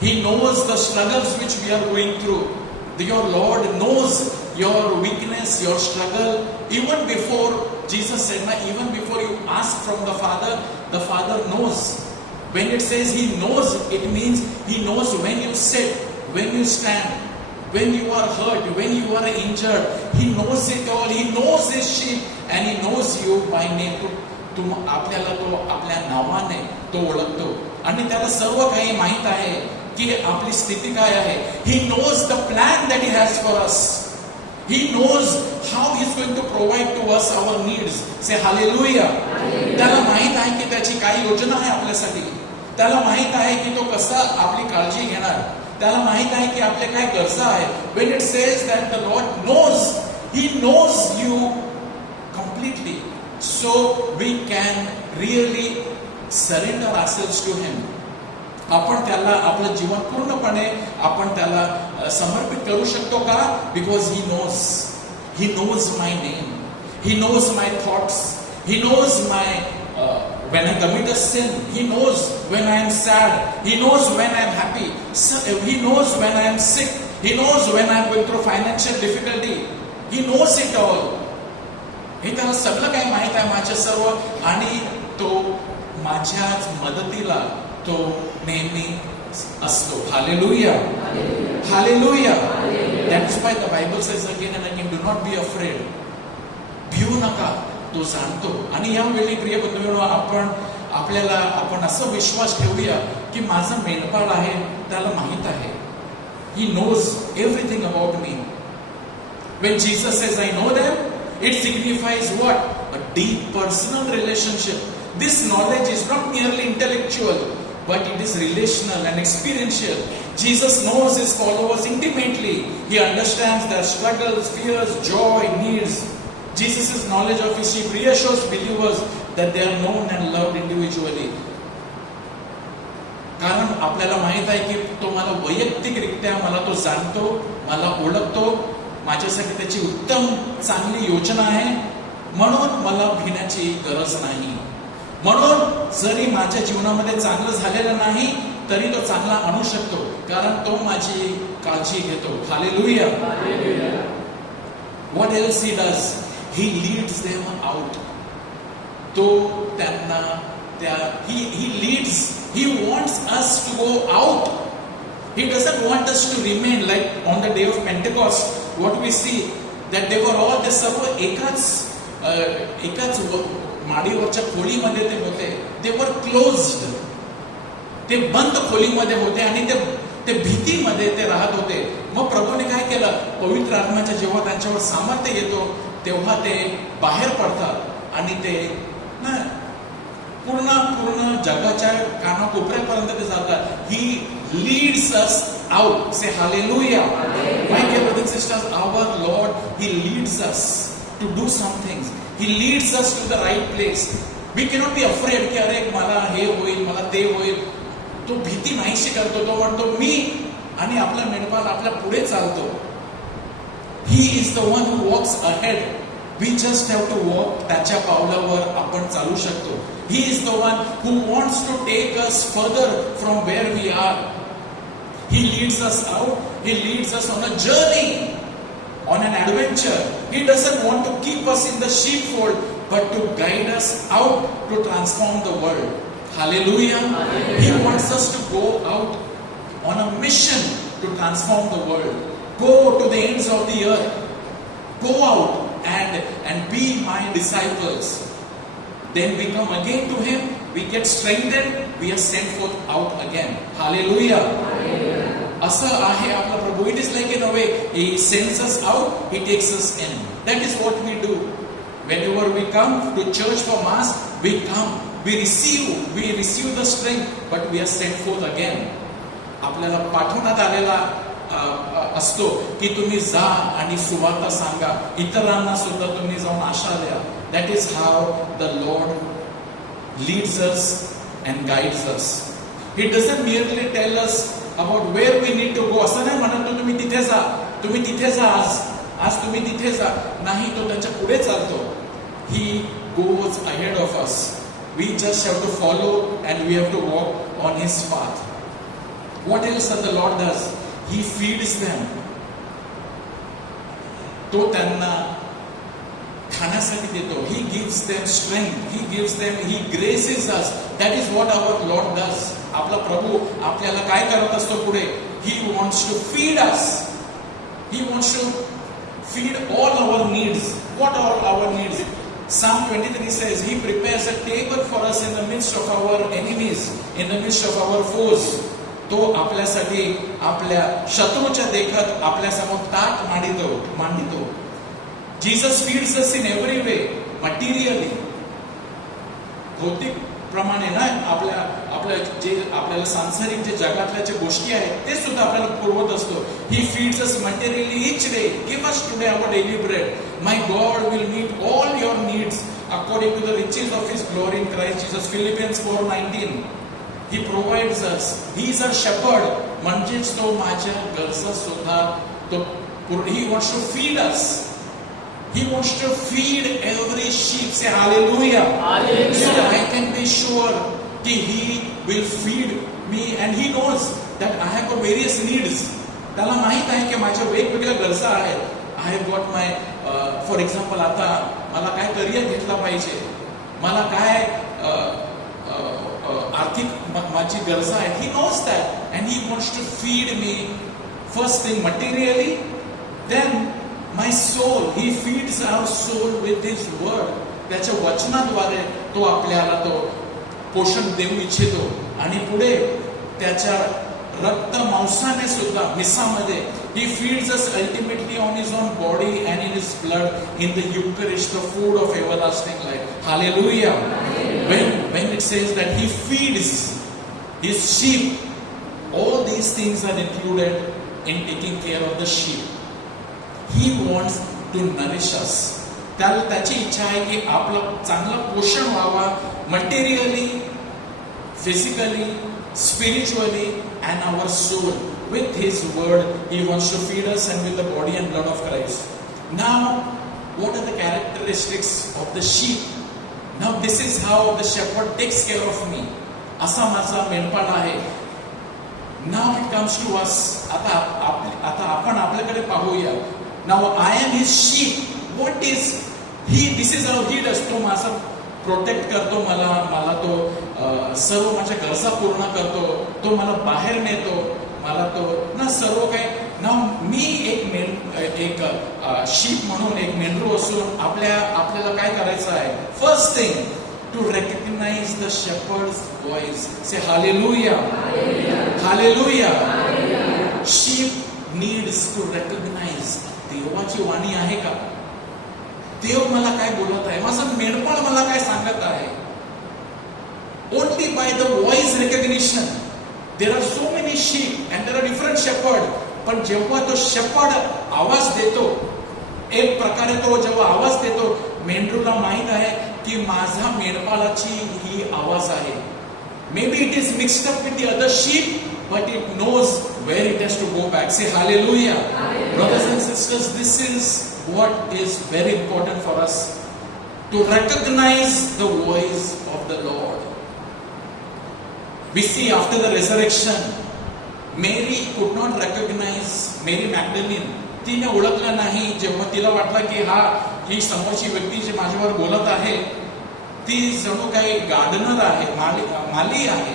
He knows the struggles which we are going through. Your Lord knows your weakness, your struggle. Even before, Jesus said, even before you ask from the Father knows. When it says he knows, it means he knows when you sit, when you stand, when you are hurt, when you are injured. He knows it all. He knows his sheep and he knows you by name. आपल्याला तो आपल्या नावाने तो ओळखतो आणि त्याला सर्व काही माहित आहे की आपली स्थिती काय आहे. He knows the plan that he has for us. He knows how he is going to provide to us our needs. Say hallelujah. त्याला माहित आहे की त्याची काय योजना आहे आपल्यासाठी. त्याला माहित आहे की तो कसा आपली काळजी घेणार. त्याला माहित आहे की आपले काय गरजा आहे. When it says that the Lord knows, he knows you completely. So we can really surrender ourselves to him. आपण त्याला आपलं जीवन पूर्णपणे आपण त्याला समर्पित करू शकतो का? Because he knows my name. He knows my thoughts. He knows my when I commit a sin. He knows when I am sad. He knows when I am happy. He knows when I am sick. He knows when I am going through financial difficulty. He knows it all. हे त्याला सगळं काही माहित आहे माझ्या सर्व आणि तो माझ्याच मदतीला तो नेहमी असतो. Hallelujah. Hallelujah. That is why the Bible says again and again, do not be afraid. भिऊ नका. तो जाणतो. आणि यावेळी प्रिय बंधूंनो आपण असं विश्वास ठेवूया की माझं मेंढपाळ आहे त्याला माहित आहे. He knows everything about me. When Jesus says I know them, it signifies what? A deep personal relationship. This knowledge is not merely intellectual, but it is relational and experiential. Jesus knows his followers intimately. He understands their struggles, fears, joy, needs. Jesus' knowledge of his sheep reassures believers that they are known and loved individually. कारण आपल्याला माहित आहे की तो मला वैयक्तिकरित्या मला तो जाणतो, मला ओळखतो, माझ्यासाठी त्याची उत्तम चांगली योजना आहे. म्हणून मला भिण्याची गरज नाही. म्हणून जरी माझ्या जीवनामध्ये चांगलं झालेलं नाही तरी तो चांगला आणू शकतो कारण तो माझी काळजी घेतो. Hallelujah. What else he does? He leads them out. तो त्यांना he leads. He wants us to go out. He doesn't want us to remain like on the day of Pentecost. What we see that they were all, they सर्व एकाच माडीवरच्या खोलीमध्ये ते होते. They were closed. ते बंद खोलीमध्ये होते आणि ते भीतीमध्ये ते राहत होते. मग प्रभूने काय केलं? पवित्र आत्म्याचं जेव्हा त्यांच्यावर सामर्थ्य येतो तेव्हा ते बाहेर पडतात आणि ते पूर्ण जगाच्या कानाकोपऱ्यापर्यंत ते जातात. He leads us out. Say hallelujah. My dear brothers and sisters, our Lord, he leads us to do some things. He leads us to the right place. We cannot be afraid की अरे मला हे होईल, मला ते होईल. तो भीती नाहीशी करतो. तो म्हणतो मी आणि आपला मेंढपाळ आपल्या पुढे चालतो. He is the one who walks ahead. We just have to walk. त्याच्या पावलावर आपण चालू शकतो. He is the one who wants to take us further from where we are. He leads us out. He leads us on a journey. on an adventure. He doesn't want to keep us in the sheepfold, but to guide us out to transform the world. Hallelujah. He wants us to go out on a mission to transform the world. Go to the ends of the earth. Go out and be my disciples. Then we come again to Him, we get strengthened, we are sent forth out again. Hallelujah. Asa ahe apna Prabhu. It is like in a way, He sends us out, He takes us in. That is what we do. Whenever we come to church for Mass, we come, we receive the strength, but we are sent forth again. आपल्याला पाठवण्यात आलेला असतो की तुम्ही जा आणि सुवार्ता सांगा, इतरांना सुद्धा तुम्ही जाऊन आशा द्या. That is how the Lord leads us and guides us. He doesn't merely tell us about where we need to go. असं नाही म्हणत तो तुम्ही तिथे जा, तुम्ही तिथे जा, आज तुम्ही तिथे जा. नाही, तो त्यांच्या पुढे चालतो. He goes ahead of us. We just have to follow and we have to walk on His path. What else that the Lord does? He feeds them. तो त्यांना खाण्यासाठी देतो. He gives them strength. He graces us. That is what our Lord does. आपला प्रभू आपल्याला काय करत असतो पुढे? He wants to feed us. He wants to feed all our needs. What are our needs? Psalm 23 says, He prepares a table for us in the midst of our enemies, in the midst of our foes. तो आपल्यासाठी आपल्या शत्रूच्या देखत आपल्यासमोर ताट मांडितो. Jesus feeds us in every way, materially. भौतिक प्रमाणे ना आपल्याला सांसारिक जे जगातल्या जे गोष्टी आहेत ते सुद्धा आपल्याला पुरवत असतो. He feeds us materially each day. Give us today our daily bread. My God will meet all your needs according to the riches of His glory in Christ Jesus. Philippians 4:19. He provides us. He is our shepherd. म्हणजेच तो माझ्या गरजा सुद्धा तो He wants to feed us. He wants to feed every sheep. Say hallelujah. Hallelujah. So that I can be sure that He will feed me, and He knows that I have got various needs. त्याला माहित आहे की माझ्या वेगवेगळ्या गरजा आहेत. I have got my, for example, आता मला काय करियर घेतला पाहिजे, मला काय आर्थिक माझी गरजा आहे. He knows that, and He wants to feed me. First thing materially, then my soul. He feeds our soul with His word. त्याच्या वचनाद्वारे तो आपल्याला तो पोषण देऊ इच्छितो. आणि पुढे त्याच्या रक्त मांसाने सुद्धा मिसामध्ये He feeds us ultimately on His own body and in His blood in the Eucharist, the food of everlasting life. Hallelujah. When it says that He feeds His sheep, all these things are included in taking care of the sheep. He wants to nourish us. त्याची इच्छा आहे की आपलं चांगलं पोषण व्हावा, materially, physically, spiritually, and our soul. With His word, He wants to feed us, and with the body and blood of Christ. Now, what are the characteristics of the sheep? Now, this is how the shepherd takes care of me. असा माझा मेंढपाळ आहे. Now it comes to us. आता आपण आपल्याकडे पाहूया. Now I am His sheep. What is He? This is how He does. तो माझा प्रोटेक्ट करतो, मला तो सर्व माझ्या गरजा पूर्ण करतो, तो मला बाहेर नेतो, मला तो ना सर्व काही ना. मी एक शीप म्हणून, एक मेंढरू असून आपल्याला काय करायचं आहे? First thing, to recognize the shepherd's voice. Say hallelujah. Hallelujah. Sheep needs to recognize. देवाची वाणी आहे का? देव मला काय बोलत आहे? माझा मेंढपाळ मला काय सांगत आहे? Only by the voice recognition. There are so many sheep and there are different shepherds. पण जेव्हा तो शेपर्ड आवाज देतो, एक प्रकारे तो जेव्हा आवाज देतो, मेंढरूला माहित आहे की माझा मेंढपाळाची ही आवाज आहे. Maybe it is mixed up with the other sheep, but it knows where it has to go back. Say hallelujah. Brothers and sisters, this is what is very important for us, to recognize the voice of the Lord. We see after the resurrection, Mary could not recognize, Mary Magdalene तिने ओळखलं नाही. जेव्हा तिला वाटलं की ही समोरची व्यक्ती जी माझ्यावर बोलत आहे ती जणू काही गार्डनर आहे, माली आहे.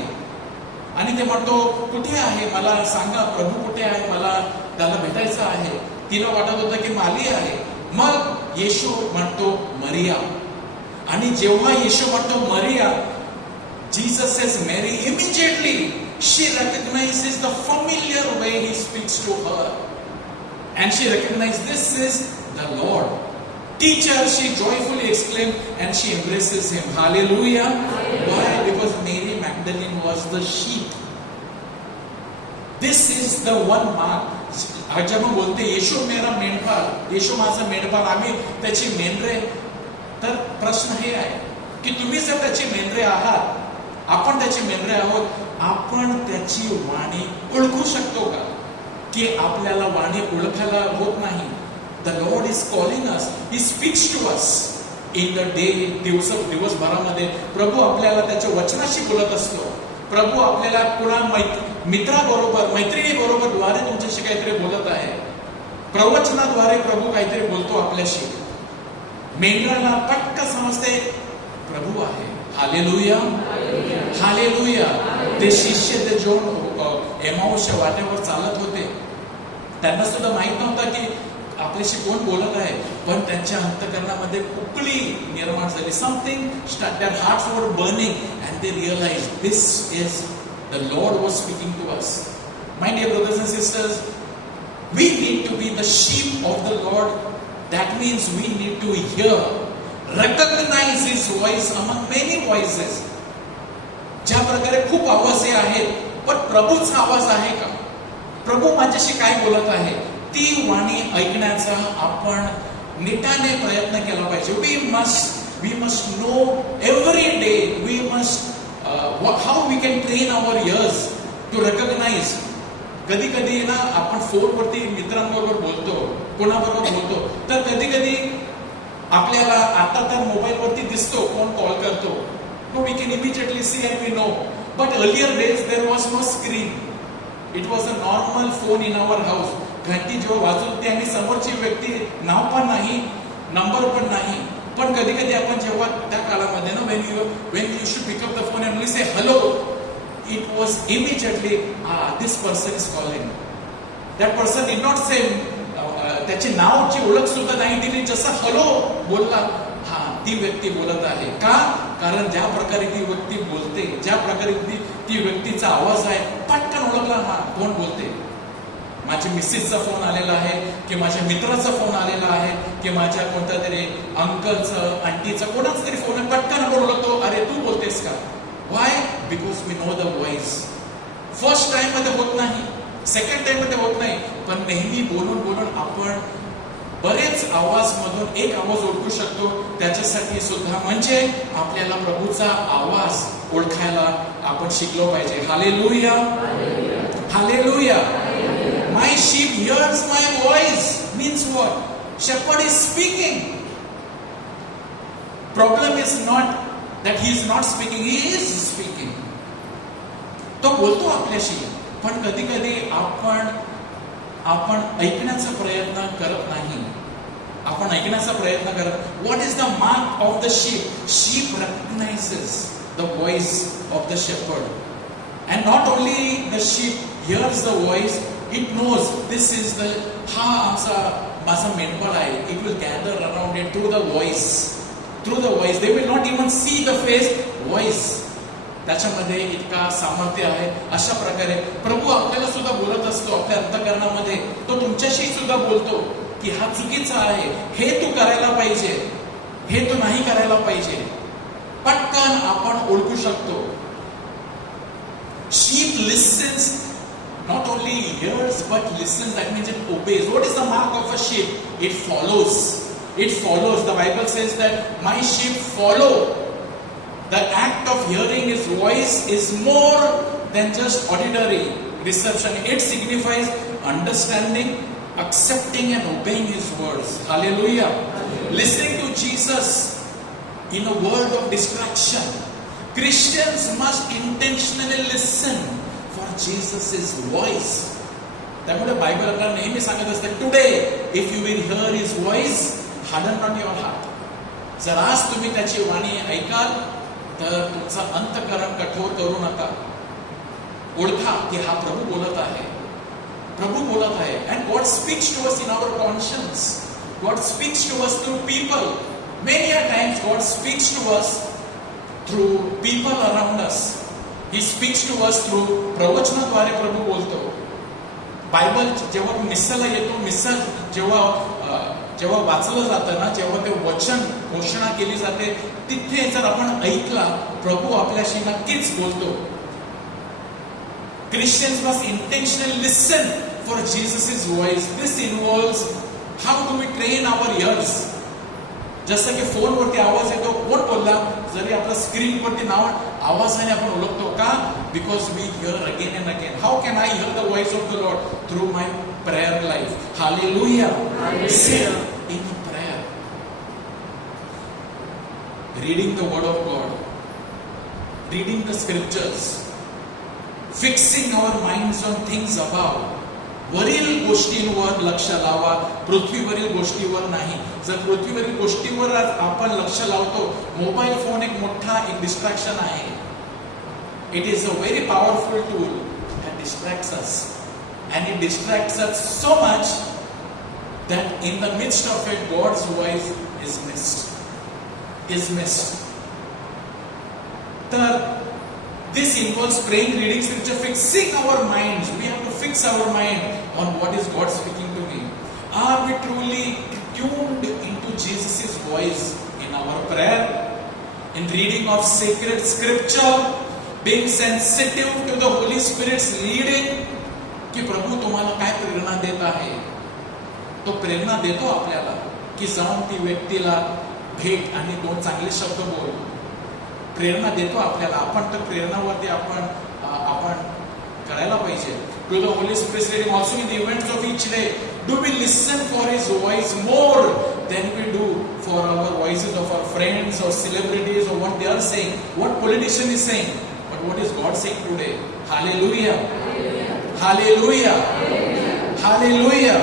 आणि ते म्हणतो, कुठे आहे, मला सांगा प्रभू कुठे आहे, मला त्याला भेटायचं आहे. तिला वाटत होतं की माली आहे. मग येशू म्हणतो मरिया. आणि जेव्हा येशू म्हणतो मरिया, Jesus says Mary. Immediately she recognizes the familiar way he speaks to her, and she recognizes this is the Lord. Teacher, she joyfully exclaimed, and she embraces him. Hallelujah. Why? Because Mary Magdalene was the sheep. This is the one mark. जब हम बोलते येशू मेरा मेंढपाळ, येशू माझा मेंढपाळ, आम्ही त्याची मेंढरे, तर प्रश्न हे आहे की तुम्ही जर त्याची मेंढरे आहात, आपण त्याची मेंढरे आहोत, आपण त्याची वाणी ओळखू शकतो का? की आपल्याला वाणी ओळखायला होत नाही. The lord is calling us, he speaks to us in the day. दिवसभरामध्ये प्रभू आपल्याला त्याच्या वचनाशी बोलत असतो. प्रभू आपल्याला पुन्हा मित्राबरोबर, मैत्रिणीबरोबर द्वारे तुमच्याशी काहीतरी बोलत आहे. प्रवचनाद्वारे प्रभू काहीतरी बोलतो आपल्याशी. मेंढराला पटकन समजते प्रभू आहे. Hallelujah, hallelujah. ते शिष्य ते जो एमाऊसच्या वाटेवर चालत होते, त्यांना सुद्धा माहित नव्हतं की आपल्याशी कोण बोलत आहे, पण त्यांच्या अंतःकरणामध्ये उकळी निर्माण झाली. Something, their hearts were burning and they realized this is the Lord was speaking to us. My dear brothers and sisters, we need to be the sheep of the Lord. That means we need to hear, recognize his voice among many voices. ज्या प्रकारे खूप आवाज आहेत, पण प्रभूचा आवाज आहे का? प्रभू माझ्याशी काय बोलत आहे, ती वाणी ऐकण्याचा आपण निटाने प्रयत्न केला पाहिजे. We must know every day. We must how we can train our ears to recognize. कधी कधी ना आपण फोनवरती मित्रांबरोबर बोलतो, कोणाबरोबर बोलतो, तर कधी कधी आपल्याला आता तर मोबाईलवरती दिसतो कोण कॉल करतो. No, we can immediately see and we know. But earlier days there was no screen. It was a normal phone in our house. घंटी जेव्हा वाजवते आणि समोरची व्यक्ती नाव पण नाही, नंबर पण नाही, पण कधी कधी आपण जेव्हा त्या काळामध्ये ना when you should pick up the phone and we say hello, it was immediately this person is calling. That person did not say त्याची नावाची ओळख सुद्धा नाही दिली, जसं हॅलो बोलला, ती व्यक्ती बोलत आहे. का? कारण ज्या प्रकारे ती व्यक्ती बोलते, ज्या प्रकारे ती व्यक्तीचा आवाज आहे, पटकन ओळखला कोण बोलते. माझ्या मिसेसचा फोन आलेला आहे, की माझ्या मित्राचा फोन आलेला आहे, की माझ्या कोणत्या तरी अंकलचं, आंटीचा, कोणाचा तरी फोन आहे, पटकन आपण ओळखतो, अरे तू बोलतेस का? Why? Because we know the voice. First time मध्ये होत नाही, सेकंड टाइम मध्ये होत नाही, पण नेहमी बोलून बोलून आपण बरेच आवाज मधून एक आवाज ओळखू शकतो. त्याच्यासाठी सुद्धा म्हणजे आपल्याला प्रभूचा आवाज ओळखायला आपण शिकलो पाहिजे. Hallelujah, hallelujah. My sheep hears my voice means what? Shepherd is speaking. Problem is not that he is not speaking, he is speaking. तो बोलतो आपल्याशी, पण कधी कधी आपण ऐकण्याचा प्रयत्न करत नाही. आपण ऐकण्याचा प्रयत्न करत. What is the mark of the sheep? Sheep recognizes the voice of the shepherd. And not only the sheep hears the voice, it knows this is the माझा मेंढपाळ आहे. It will gather around it through the voice. Through the voice. They will not even see the face. Voice. त्याच्यामध्ये इतका सामर्थ्य आहे. अशा प्रकारे प्रभू आपल्याला सुद्धा बोलत असतो आपल्या अंतःकरणामध्ये. तो तुमच्याशी सुद्धा बोलतो की हा चुकीचा आहे, हे तू करायला पाहिजे, हे तू नाही करायला पाहिजे. पटकन आपण ओळखू शकतो. Sheep listens, not only hears but listens. That means it obeys. What is the mark of a sheep? It follows. It follows. The Bible says that my sheep follow. The act of hearing his voice is more than just auditory reception. It signifies understanding, accepting and obeying his words. Hallelujah. Listening to Jesus in a world of distraction. Christians must intentionally listen for Jesus' voice. त्यामुळे Bible आपल्याला नेहमी सांगत असते, today if you will here his voice harden not your heart. जर आज तुम्ही त्याची वाणी ऐकाल तर तुमचा अंतःकरण कठोर करू नका. ओळखा की हा प्रभू बोलत आहे, प्रभू बोलत आहे. And God speaks to us in our conscience. God speaks to us through people. Many a times God speaks to us through people around us. He speaks to us through प्रवचनाद्वारे प्रभू बोलतो. बायबल जेव्हा मिस्साला येतो, मिस्सा जेव्हा वाचलं जातं ना, जेव्हा ते वचन घोषणा केली जाते, तिथे जर आपण ऐकला, प्रभू आपल्याशी नक्कीच बोलतो. Christians must intentionally listen for Jesus' voice. This involves how do we train our ears. जसं की फोनवरती आवाज येतो, कोण बोलला, जरी आपल्या स्क्रीनवरती नाव आवाजाने आपण ओळखतो का? Because we hear again and again. How can I hear the voice of the lord? Through my prayer life. Hallelujah. Sit in prayer. Reading the word of God. Reading the scriptures. Fixing our minds on things above. वरील गोष्टींवर लक्ष लावा, पृथ्वीवरील गोष्टीवर नाही. जर पृथ्वीवरील गोष्टीवर आपण लक्ष लावतो, मोबाईल फोन एक मोठा एक डिस्ट्रॅक्शन आहे. It is a very powerful tool that distracts us. And it distracts us so much that in the midst of it, God's voice is missed. Third, this involves praying, reading scripture, fixing our minds. We have to fix our mind on what is God speaking to me. Are we truly tuned into Jesus' voice in our prayer, in reading of sacred scripture, being sensitive to the Holy Spirit's leading? कि प्रभू तुम्हाला काय प्रेरणा देत आहे? तो प्रेरणा देतो आपल्याला की जाऊन ती व्यक्तीला भेट आणि दोन चांगले शब्द बोल. प्रेरणा देतो आपल्याला. आपण तर प्रेरणावरती आपण करायला पाहिजे. To the holy spirit leading also in the events of each day. Do we listen for his voice more than we do for our voices of our friends और सेलिब्रिटीज और what they are saying, what politician is saying, but what is God saying today? Hallelujah. Hallelujah. Hallelujah.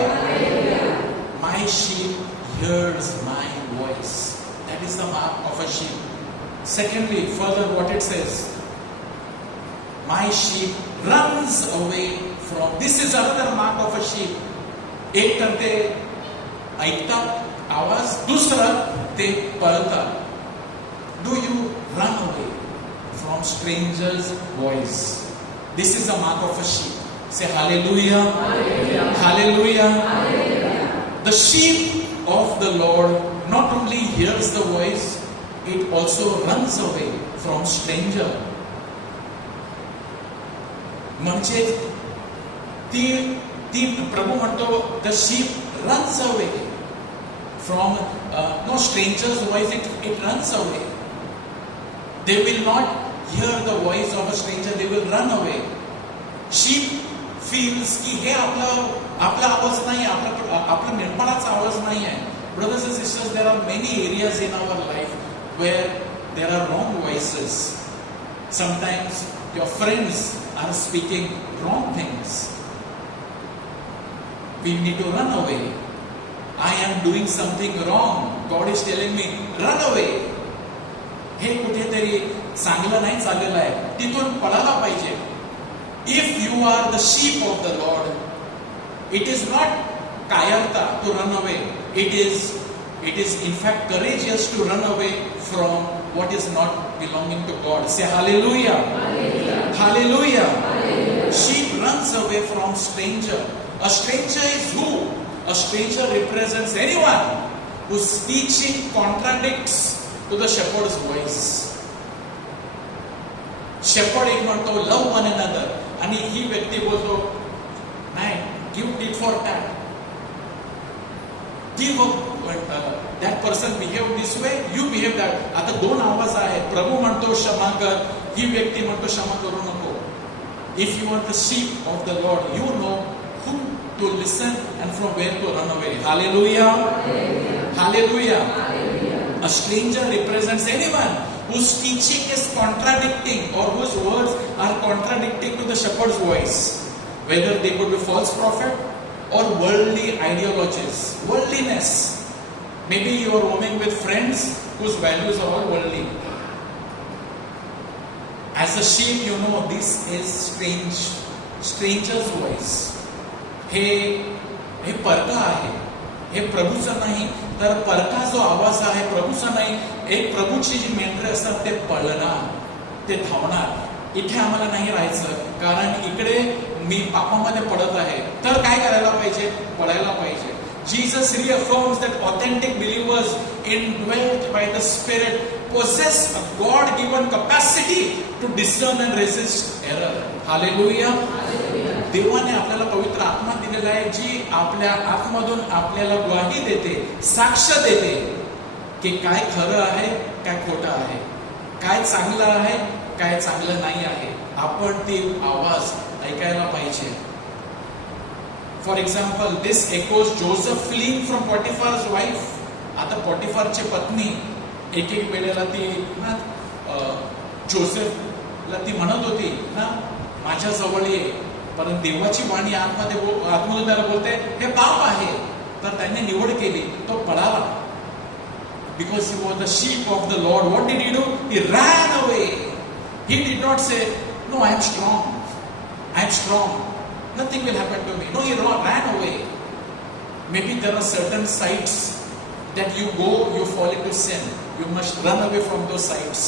My sheep hears my voice. That is the mark of a sheep. Secondly, further what it says, my sheep runs away from. This is another mark of a sheep. एक तर ते ऐकतात आवाज, दुसरं ते पळतात. Do you run away from strangers' voice? This is the mark of a sheep. Say hallelujah. Hallelujah. Hallelujah. Hallelujah. The sheep of the Lord not only hears the voice, it also runs away from stranger. म्हणजे ती प्रभू म्हणतो, the sheep runs away from no stranger's voice. It runs away. They will not hear the voice of a stranger. They will run away. Sheep feels की हे आपला आवाज नाही, आपला निर्माणाचा आवाज नाही आहे. Brothers and sisters, there are many areas in our life where there are wrong voices. Sometimes your friends are speaking wrong things. We need to run away. I am doing something wrong. God is telling me, run away. हे कुठेतरी चांगलं नाही चाललेलं आहे, तिथून पळायला पाहिजे. If you are the sheep of the Lord, it is not kayarta to run away. It is in fact courageous to run away from what is not belonging to God. Say hallelujah. Hallelujah. Hallelujah. Hallelujah. Sheep runs away from stranger. A stranger is who? A stranger represents anyone whose teaching contradicts to the shepherd's voice. Shepherd एक म्हणतो love one another, आणि ही व्यक्ती बोलतो नाही, give tit for tat. Give that person behave this way, you behave that. आता दोन आवाज आहेत. प्रभू म्हणतो क्षमा कर, ही व्यक्ती म्हणतो क्षमा करू नको. If you are the sheep of the Lord, you know who to listen and from where to run away. Hallelujah. Hallelujah. Hallelujah. A stranger represents anyone whose teaching is contradicting or whose words are contradicting to the shepherd's voice. whether they could be false prophet or worldly ideologies, worldliness. Maybe you are roaming with friends whose values are all worldly. As a sheep, you know this is stranger's voice. हे परका आहे, हे प्रभूचं नाही. तर परका जो आवाज आहे प्रभूचा नाही. एक प्रभूची जी मेंढरे असतात ते पळणार, ते धावणार. इथे आम्हाला नाही राहायचं, कारण इकडे मी पापामध्ये पडत आहे. तर काय करायला पाहिजे? पळायला पाहिजे. Jesus reaffirms that authentic believers indwelt by the Spirit possess a God-given capacity to discern and resist error. Hallelujah. देवाने आपल्याला पवित्र आत्मा दिलेला आहे, जी आपल्या आतमधून आपल्याला ग्वाही देते, साक्ष देते की काय खरं आहे, काय खोटं आहे, काय चांगलं आहे, काय चांगलं नाही आहे. आपण ती आवाज ऐकायला पाहिजे. For example, this echoes Joseph fleeing from Potiphar's wife. आता पॉटिफारची पत्नी एक वेळेला ती ना जोसेफला ती म्हणत होती ना, माझ्या जवळ ये. परंतु देवाची वाणी आतमधून त्याला बोलते हे पाप आहे. तर त्यांनी निवड केली, तो पळाला. Because he was the sheep of the Lord. What did he do? He ran away. He did not say no I am strong, I am strong, nothing will happen to me. No, he ran away. Maybe there are certain sites that you go, you fall into sin. You must run away from those sites.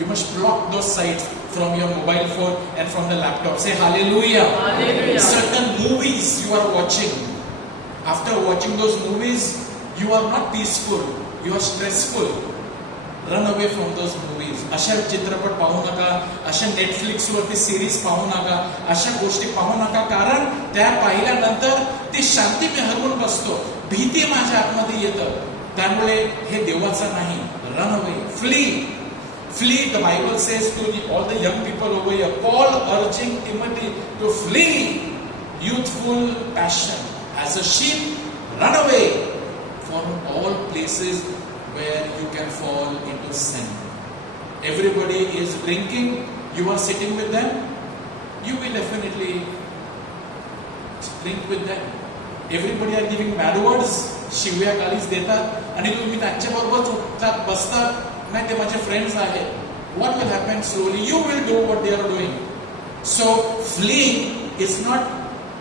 You must block those sites from your mobile phone and from the laptop. Say hallelujah. Hallelujah. Certain movies you are watching. After watching those movies, you are not peaceful. You are stressful. Run away from those movies. अशा चित्रपट पाहू नका, अशा Netflix वरती series पाहू नका, अशा गोष्टी पाहू नका. कारण त्या पाहिल्यानंतर ती शांती मी हरवून बसतो, भीती माझ्या आतमध्ये येतं. त्यामुळे हे देवाचं नाही. Run away, flee. Flee, the Bible says to all the young people over here, Paul urging Timothy to flee youthful passion. As a sheep, run away from all places where you can fall into sin. Everybody is drinking, you are sitting with them, you will definitely drink with them. Everybody are giving bad words, शिव्या गालीच देतात आणि तुम्ही त्यांच्याबरोबर उठतात बसतात. नाही, ते माझे फ्रेंड्स आहेत. What will happen slowly? You will do what they are doing. So fleeing is not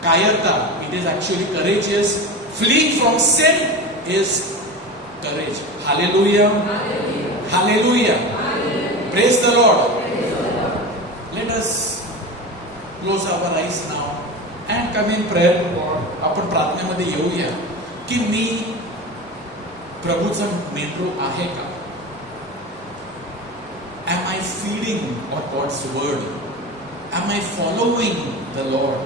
kayarta, it is actually courageous. Fleeing from sin is courage. Hallelujah. Hallelujah. Hallelujah. Hallelujah. Praise the Lord. Praise the Lord. Let us close our eyes now and come in prayer to God. आपण प्रार्थनेमध्ये येऊया की मी प्रभूचा मेंढरू आहे का? Am I feeding on God's word? Am I following the Lord?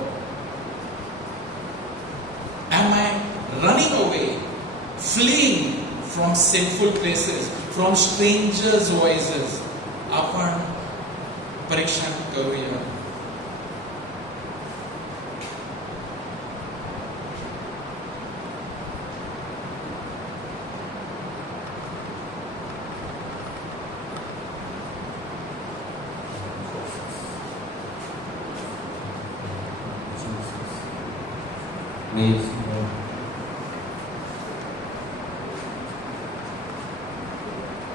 Am I running away, fleeing from sinful places, from strangers' voices? आपण परीक्षण करूया.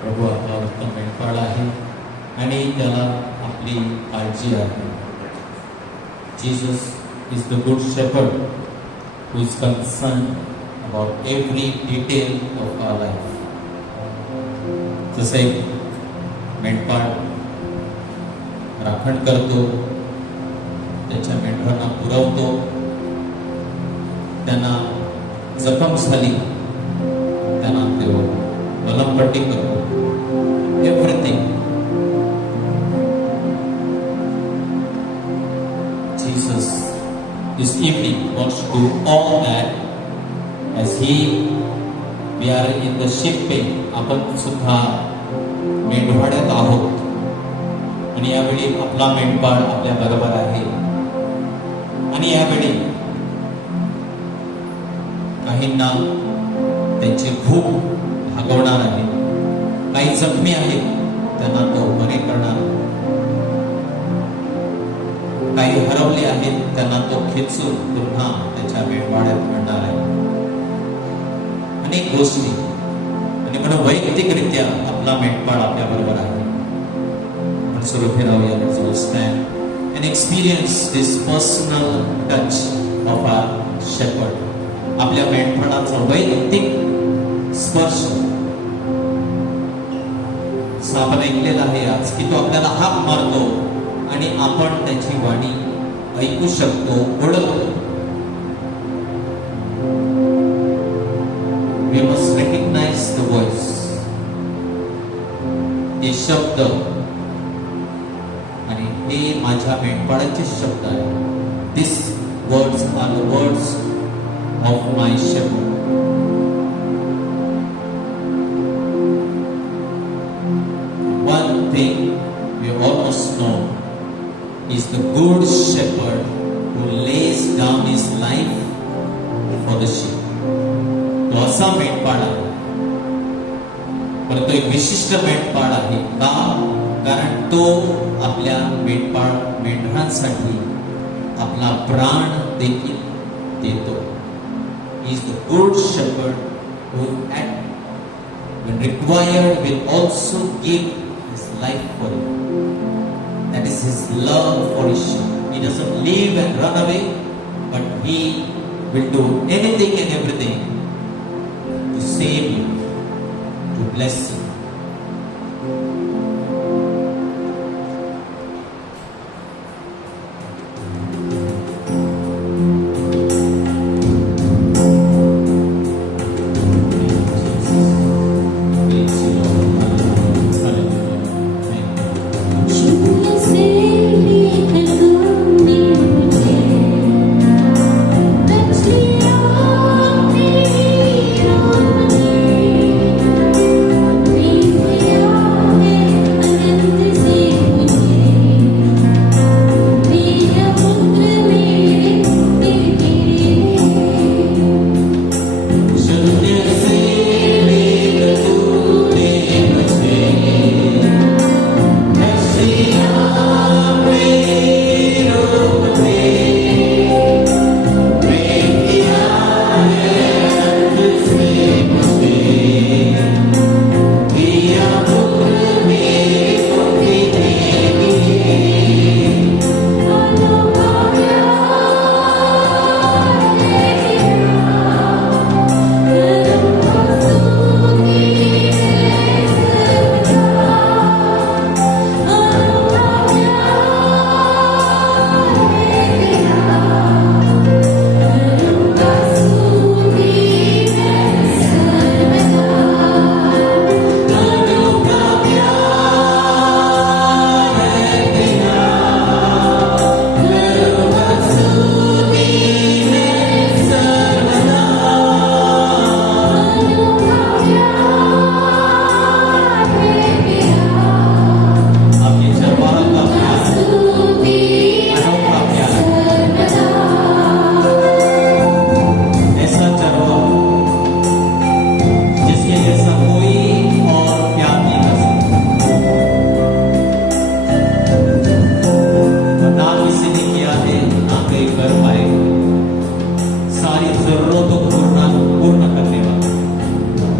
प्रभू आपला उत्तम मेंढपाळ आहे आणि त्याला आपली काळजी आहे. Jesus is the good shepherd who is concerned about every detail of our life. जसे मेंढपाळ राखण करतो, त्याच्या मेंढरांना पुरवतो, त्यांना जखम झाली त्यांना ते मलमपट्टी करतो. Everything. Jesus this evening wants to do all that as we are in the sheep pen. आपण सुद्धा मेंढपाळात आहोत आणि यावेळी आपला मेंढपाळ आपल्या बरोबर आहे. आणि यावेळी काहींना त्यांची भूक भागवणार आहे, काही जखमी आहेत त्यांना तो बरे करणार, काही हरवले आहेत त्यांना तो खेचून पुन्हा त्याच्या मेंढपाळात आणणार आहे. अनेक गोष्टी आणि म्हणून वैयक्तिकरित्या आपला मेंढपाळ आपल्या बरोबर आहे. आपण सुरू फिरावूया. stand and experience this personal touch of our shepherd. आपल्या मेंढपाळाचा वैयक्तिक स्पर्श. आपण ऐकलेलं आहे आज की तो आपल्याला हाक मारतो आणि आपण त्याची वाणी ऐकू शकतो, ओळखतो. We must recognize the voice. हे शब्द आणि हे माझ्या मेंढपाळाचे शब्द आहेत. These words are the words of my shepherd. One thing we almost know is the good shepherd who lays down his life for the sheep. तो असा मेंढपाळ आहे, परंतु एक विशिष्ट मेंढपाळ आहे. का? कारण तो आपल्या मेंढरांसाठी आपला प्राण देखील देतो. He is the good shepherd who when required will also give his life for you. That is his love for his sheep. He doesn't leave and run away, but he will do anything and everything to save you, to bless you.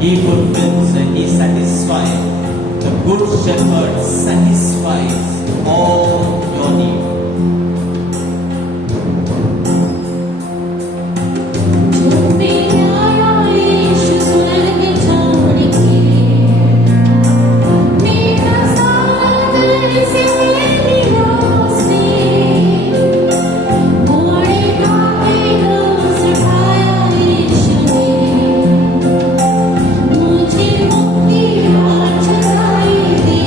He fulfills and He satisfies. The good shepherd satisfies all your needs. मुझे मुक्ति और छुड़ाई दे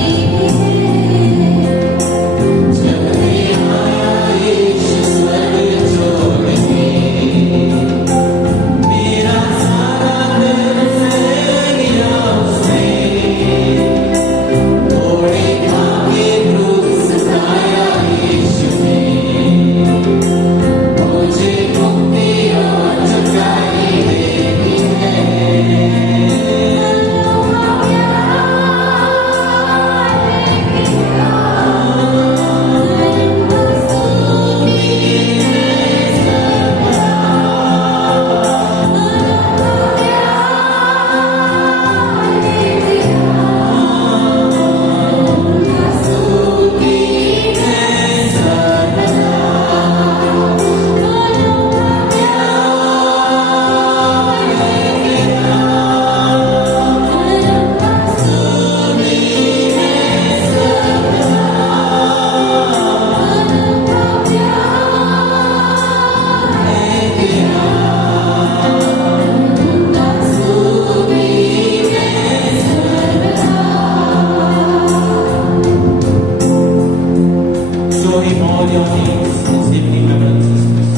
show him all your needs this evening, my brothers and sisters.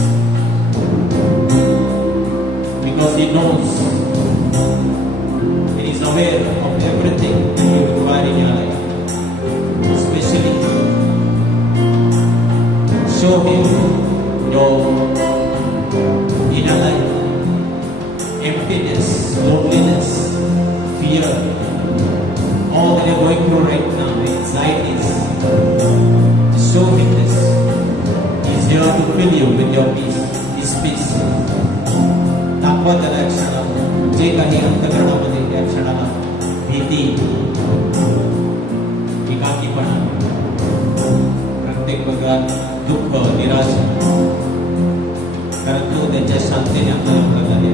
Because he knows, he is aware of everything that you require in your life. Especially, show him your inner life, emptiness, loneliness, fear, all that you're going through right now, anxieties. Show him this. He's here to fill you with your peace, his peace. दाखवा त्याला या क्षणाला जे काही अंतःकरणामध्ये या क्षणाला भीती, एकाकीपणा, प्रत्येक प्रकार दुःख, निराशा, कारण तो त्याच्या शांतीने आपल्याला भरत आहे.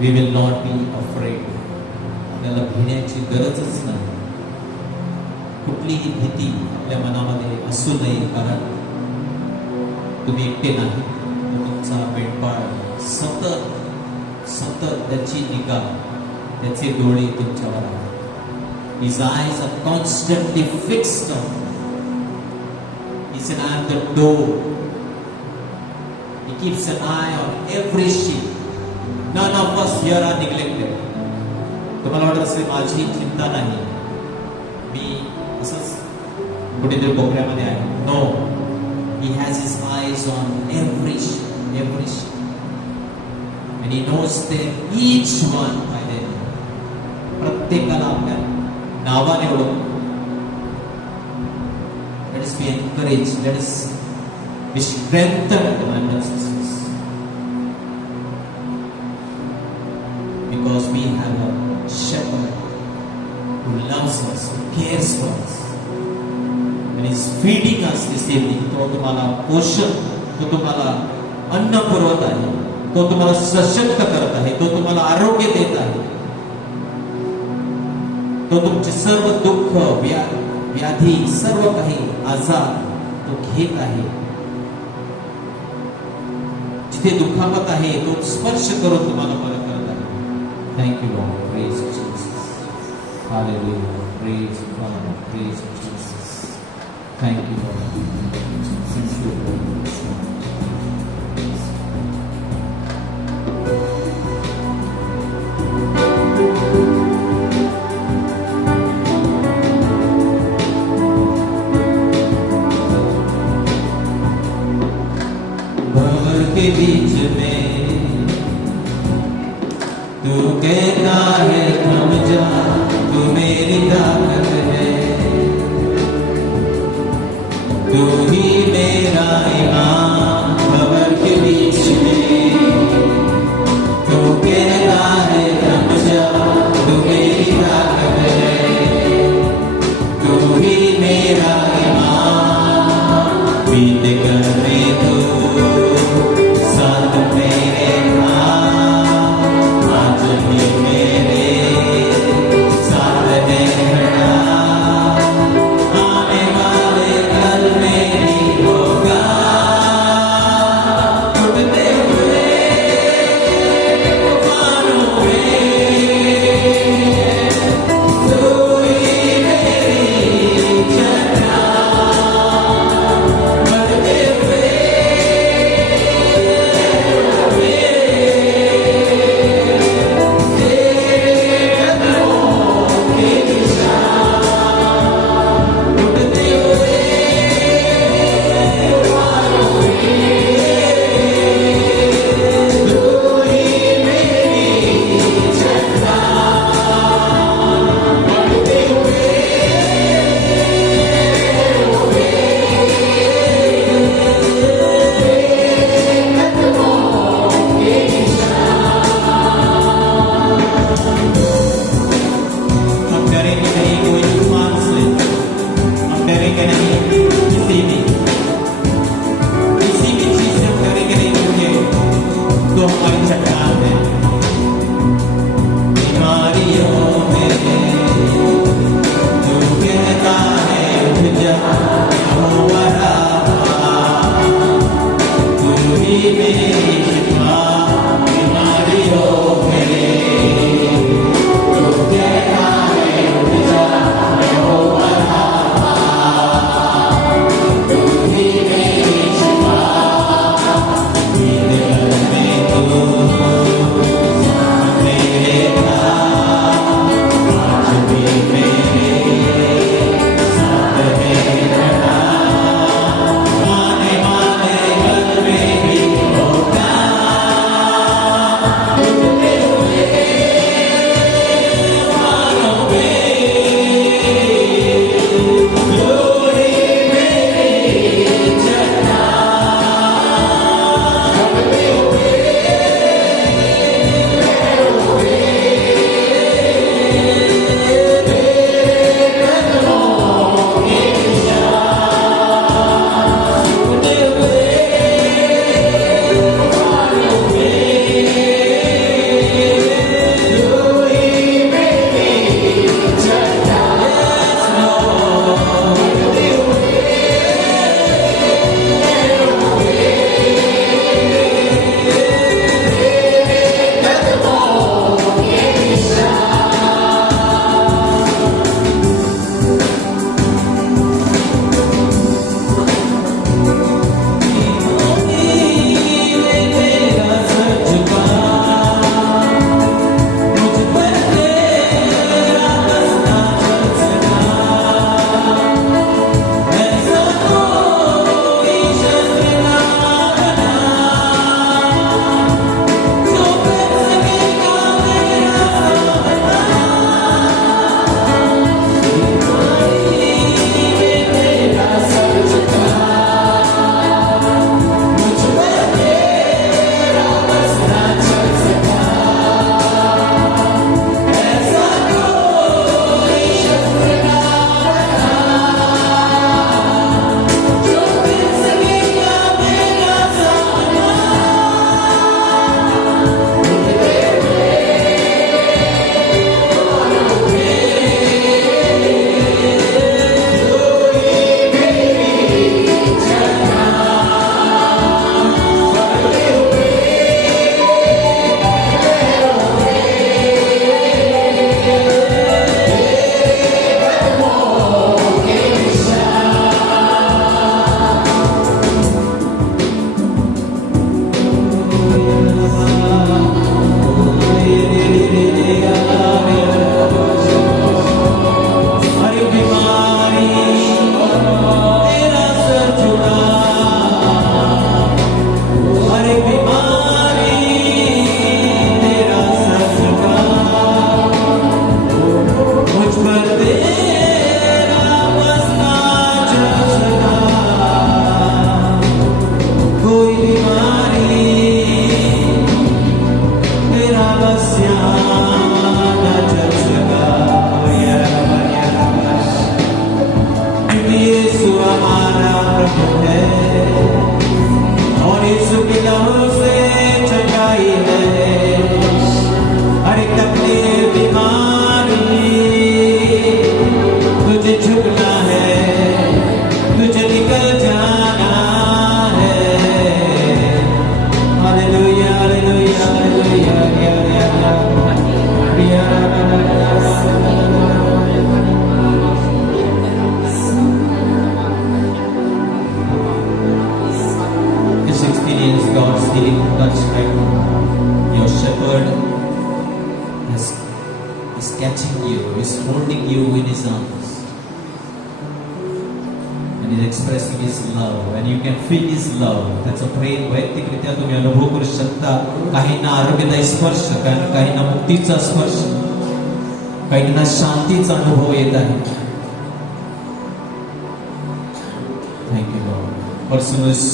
We will not be afraid. आपल्याला भिण्याची गरजच नाही. कुठलीही भीती आपल्या मनामध्ये असू नये, कारण तुम्ही एकटे नाही. तुमचा पेंडपाळ सतत सतत त्याची निगाह, त्याचे डोळे तुमच्यावर आहेत. His eyes are constantly fixed on you. He said, I am the door. He keeps an eye on every sheep. None of us here are neglected. तुम्हाला वाटत असेल माझी चिंता नाही, मी असंच कुठेतरी कोपऱ्यामध्ये आहे. No, he has his eyes on every sheep, every sheep, and he knows them each one by their name. प्रत्येकाला आपल्या नावाने ओळखतो. Let us be encouraged. Let us be strengthened, my brothers and sisters. Because we have a shepherd who loves us, who cares for us, and is feeding us this evening. तो तुम्हाला पोषण, तो तुम्हाला अन्न पुरवत आहे, तो तुम्हाला सशक्त करत आहे, तो तुम्हाला आरोग्य देत आहे, तो तुमचे सर्व दुःख, व्याधी, सर्व काही आजार तो घेत आहे. जिथे दुखापत आहे तो स्पर्श करून तुम्हाला बरं करत आहे. Thank you, Lord. Praise Jesus. Hallelujah. Praise God. Praise Jesus. Thank you, Lord. Thank you, Lord. भंवर के बीच में तू कहता है थम जा, तू मेरी ताकत है, तू ही मेरा ईमान। भंवर के बीच में तू कहता है थम जा, तू मेरी ताकत है, तू ही मेरा ईमान। बीत करने दो साथ holding you in His arms. And He's expressing His love. And you can feel His love. त्याचं प्रेम वैयक्तिकरित्या तुम्ही अनुभव करू शकता. काहींना आरोग्यदायी स्पर्श, काहींना मुक्तीचा स्पर्श, काहींना शांतीचा अनुभव येत आहे. Thank you, Lord. Person who is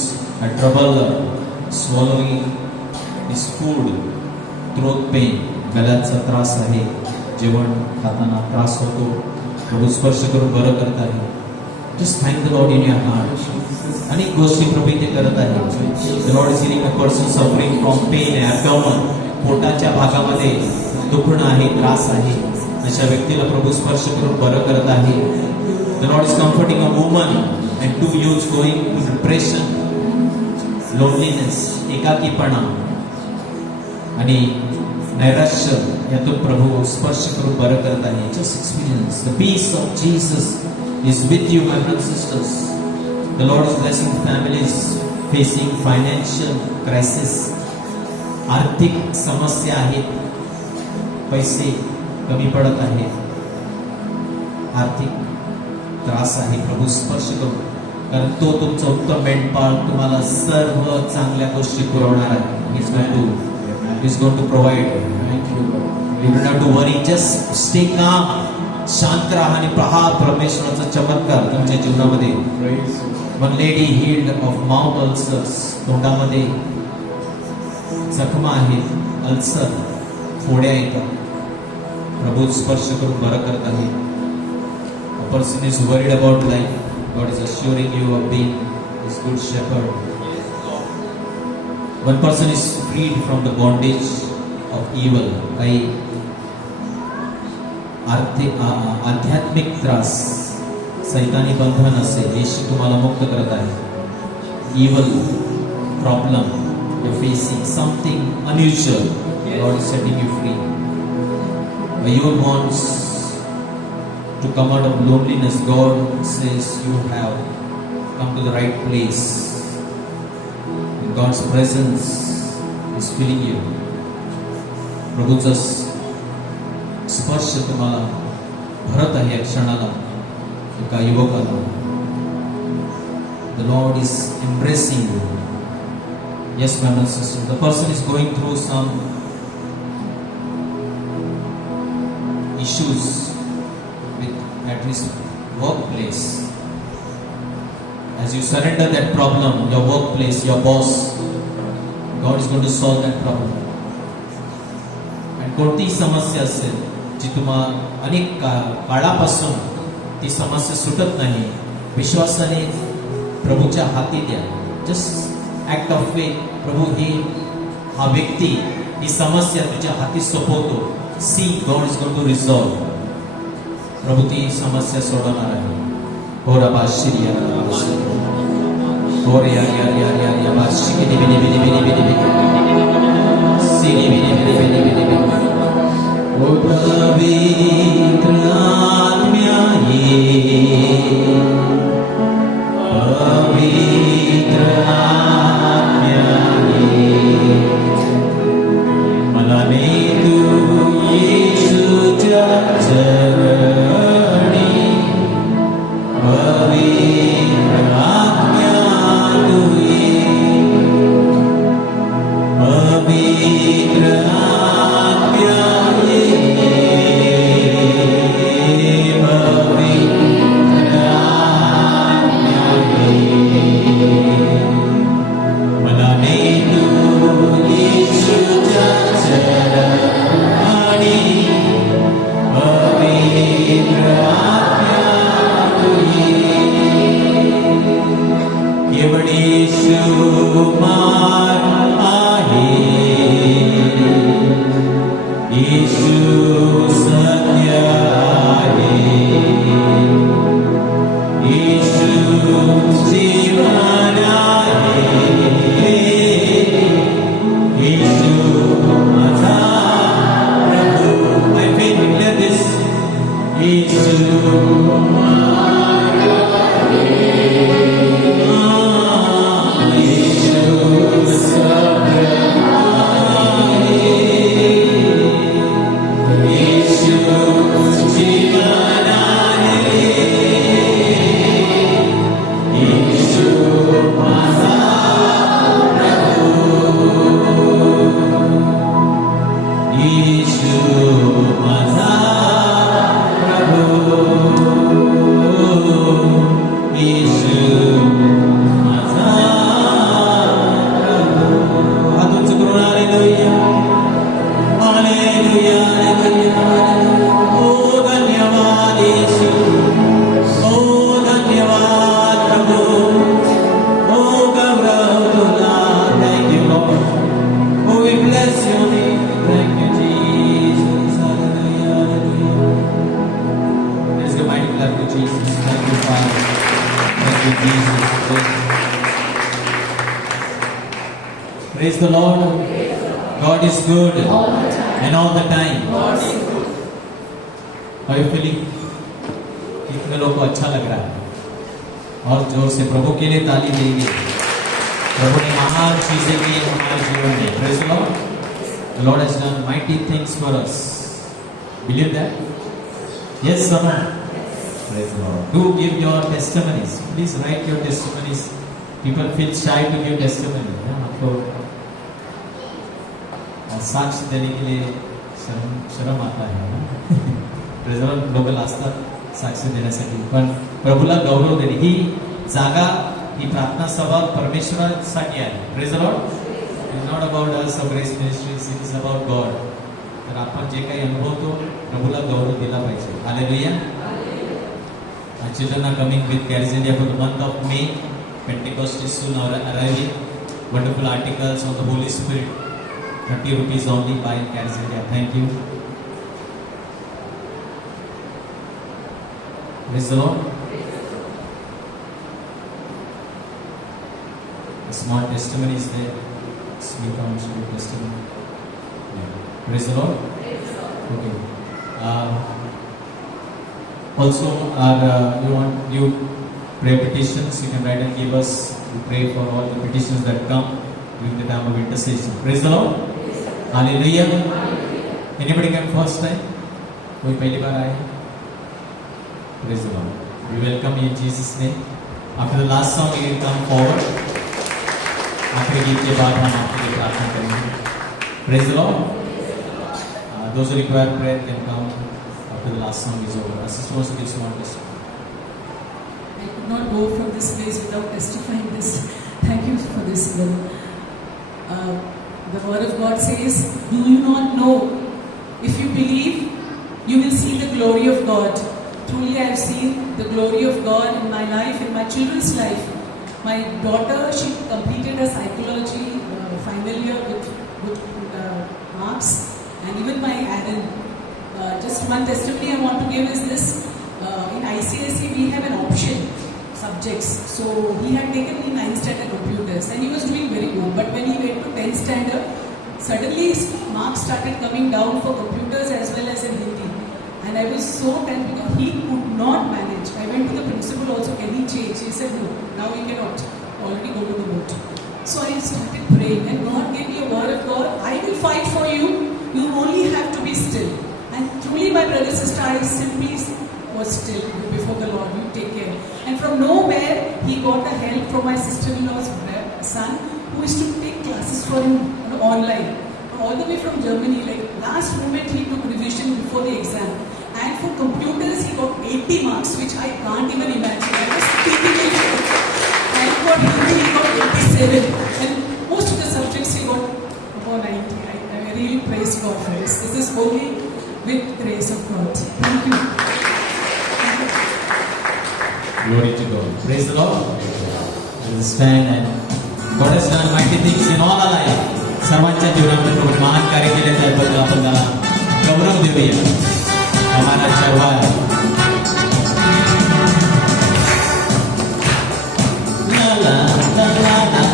had trouble swallowing his food, throat pain, गळ्याचा त्रास आहे, जेवण खाताना त्रास होतो, प्रभू स्पर्श करून बरं करत आहे. Just thank the Lord in your heart. अनेक गोष्टी प्रभू इथे करत आहे. The Lord is healing a person suffering from pain, abdomen, पोटाच्या भागामध्ये दुखणं आहे, त्रास आहे, अशा व्यक्तीला प्रभू स्पर्श करून बरं करत आहे. The Lord is comforting a woman and 2 youths going to depression, loneliness, एकाकीपणा आणि नैराश्य, यातून प्रभू स्पर्श करून बरं करत आहे. Just experience the peace of Jesus is with you, my brothers and sisters. The Lord is blessing families facing financial crisis. आर्थिक समस्या आहेत, पैसे कमी पडत आहेत, आर्थिक त्रास आहे, प्रभू स्पर्श करू, कारण तो तुमचा उत्तम मेंढपाळ तुम्हाला सर्व चांगल्या गोष्टी पुरवणार आहे. He's going to provide. You don't have to worry. Just stay calm. शांत राहा आणि पहा परमेश्वराचा चमत्कार तुमच्या जीवनामध्ये. One lady healed of mouth ulcers. तोंडामध्ये जखमा आहेत, अल्सर, फोड्या येतात, प्रभू स्पर्श करून बरं करत आहे. A person is worried about life. God is assuring you of being His good shepherd. One person is freed from the bondage of evil. काही आध्यात्मिक त्रास, सैतानी बंधन असेल, येशू तुम्हाला मुक्त करत आहे. Evil problem you're facing, something unusual, God is setting you free. A youth wants to come out of loneliness. God says you have come to the right place. God's presence is filling you. प्रभूचा स्पर्श तुम्हाला भरत आहे या क्षणाला, एका युवकाला. The Lord is embracing you. Yes, my brothers and sisters, the person is going through some issues with at his workplace. As you surrender that problem, your workplace, your boss, God is going to solve that problem. And कोणतीही समस्या असेल जी तुम्हाला अनेक काळापासून ती समस्या सुटत नाही, विश्वासाने प्रभूच्या हाती द्या. Just act of faith. प्रभू हा व्यक्ती ही समस्या तुझ्या हाती सोपवतो. See God is going to resolve. प्रभू ती समस्या सोडवणार आहे. हो रबा शिरिया हो रे यार यार यार यार या बाशी के दिबे दिबे दिबे दिबे दिबे सिरी दिबे दिबे दिबे दिबे. ओ पवित्र आत्मा ये पवित्र आत्मा ये मला ने तू येशूच्या चरणी पवित्र आत्मा तू ये पवित्र आत्मा ये पवित्र आत्मा ये मला ने तू येशूच्या चरणी पवित्र आत्मा तू ये केवळ येशू मार्ग आहे. येशू सत्य आहे. येशू जीवन आहे. येशू माझा प्रभू. I faith declare this. येशू मार्ग आहे. येशू Jesus. Thank you, Father. Thank you, Jesus. Praise the Lord. God is good. All the time. And all the time. God is good. How are you feeling? कितने लोगों को अच्छा लग रहा है? और जोर से प्रभु के लिए ताली देंगे। प्रभु ने महान चीजें की हमारे जीवन में। Praise the Lord. The Lord has done mighty things for us. Believe that? Yes or no? Praise the Lord. Do give your testimonies. Please write your testimonies. People feel shy to give testimony. आपको साक्ष्य देने के लिए शर्म आता है। Praise the Lord. लोक लाजतात साक्ष्य देण्यासाठी, पण प्रभूला गौरव देणे ही जागा, ही प्रार्थना सभा परमेश्वरासाठी आहे. Praise the Lord. It is not about us or Grace Ministries, it is about God. तर आपण जे काही अनुभवतो प्रभूला गौरव दिला पाहिजे. Hallelujah. Our children are coming with Caris India for the month of May. Pentecost is soon arriving. Wonderful articles on the Holy Spirit. 30 rupees only by Caris India. Thank you. Praise the Lord. A small testimony is there. Smith on testimony. Yeah. Praise the Lord. Okay. Also, you want you pray petitions? You can write and give us. We pray for all the petitions that come during the time of intercession. Praise the Lord. Hallelujah. Anybody come first time? कोई पहली बार आए? Praise the Lord. We welcome you in Jesus' name. After the last song, you will come forward. आखिरी गीत के बाद हम आपके लिए प्रार्थना करेंगे. Praise the Lord. Those who require prayer can come after the last song is over. Our sister wants to give some more testimony. I could not go from this place without testifying this. Thank you for this, brother. The word of God says, do you not know? If you believe, you will see the glory of God. Truly I have seen the glory of God in my life, in my children's life. My daughter, she completed her psychology final year with marks, and even my Aaron. Just one testimony I want to give is this. In ICSE we have an option subjects. So he had taken in 9th standard computers and he was doing very good. But when he went to 10th standard, suddenly his marks started coming down for computers as well as in Hindi. And I was so tense because he could not manage. I went to the principal also, can he change? He said no, now he cannot. Already go to the board. So I started praying and God gave me a word of God. I will fight for you. You only have to be still. And truly my brother sister, I simply was still before the Lord. You take care. And from nowhere he got the help from my sister-in-law's son, who used to take classes for him online. All the way from Germany, like last moment he took revision before the exam. And for computers he got 80 marks, which I can't even imagine. I was speaking it. And for Hindi he got 87. And most of the subjects he got about 90. I really praise God for this. This is only with grace of God. Thank you. Glory to God. Praise the Lord. Let us stand, and God has done mighty things in all our life. सर्वांच्या जीवनामध्ये प्रभू महान कार्य केले त्याबद्दल आपण त्याला गौरव देऊया. हमारा चरवा है. ला ला ला ला ला.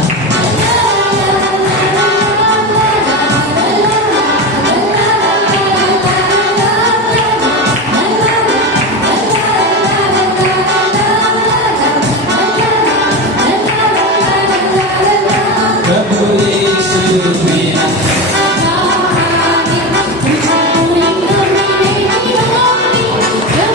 Thank you.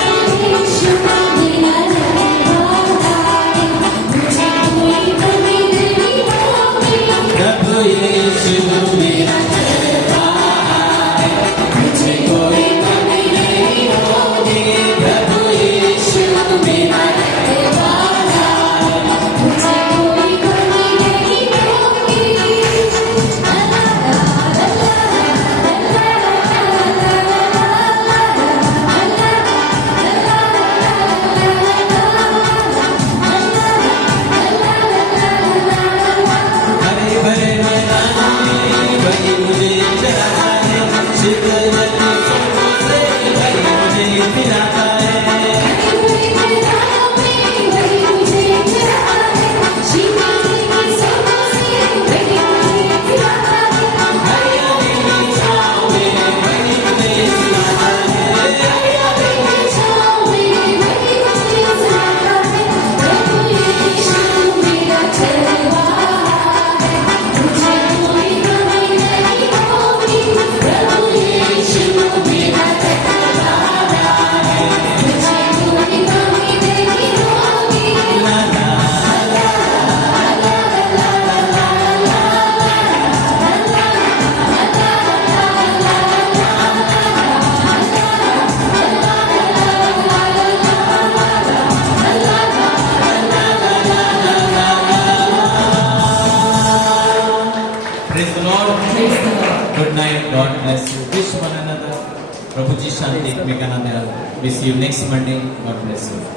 शांती एकमेकांना द्याल. विस you next Monday. God bless you.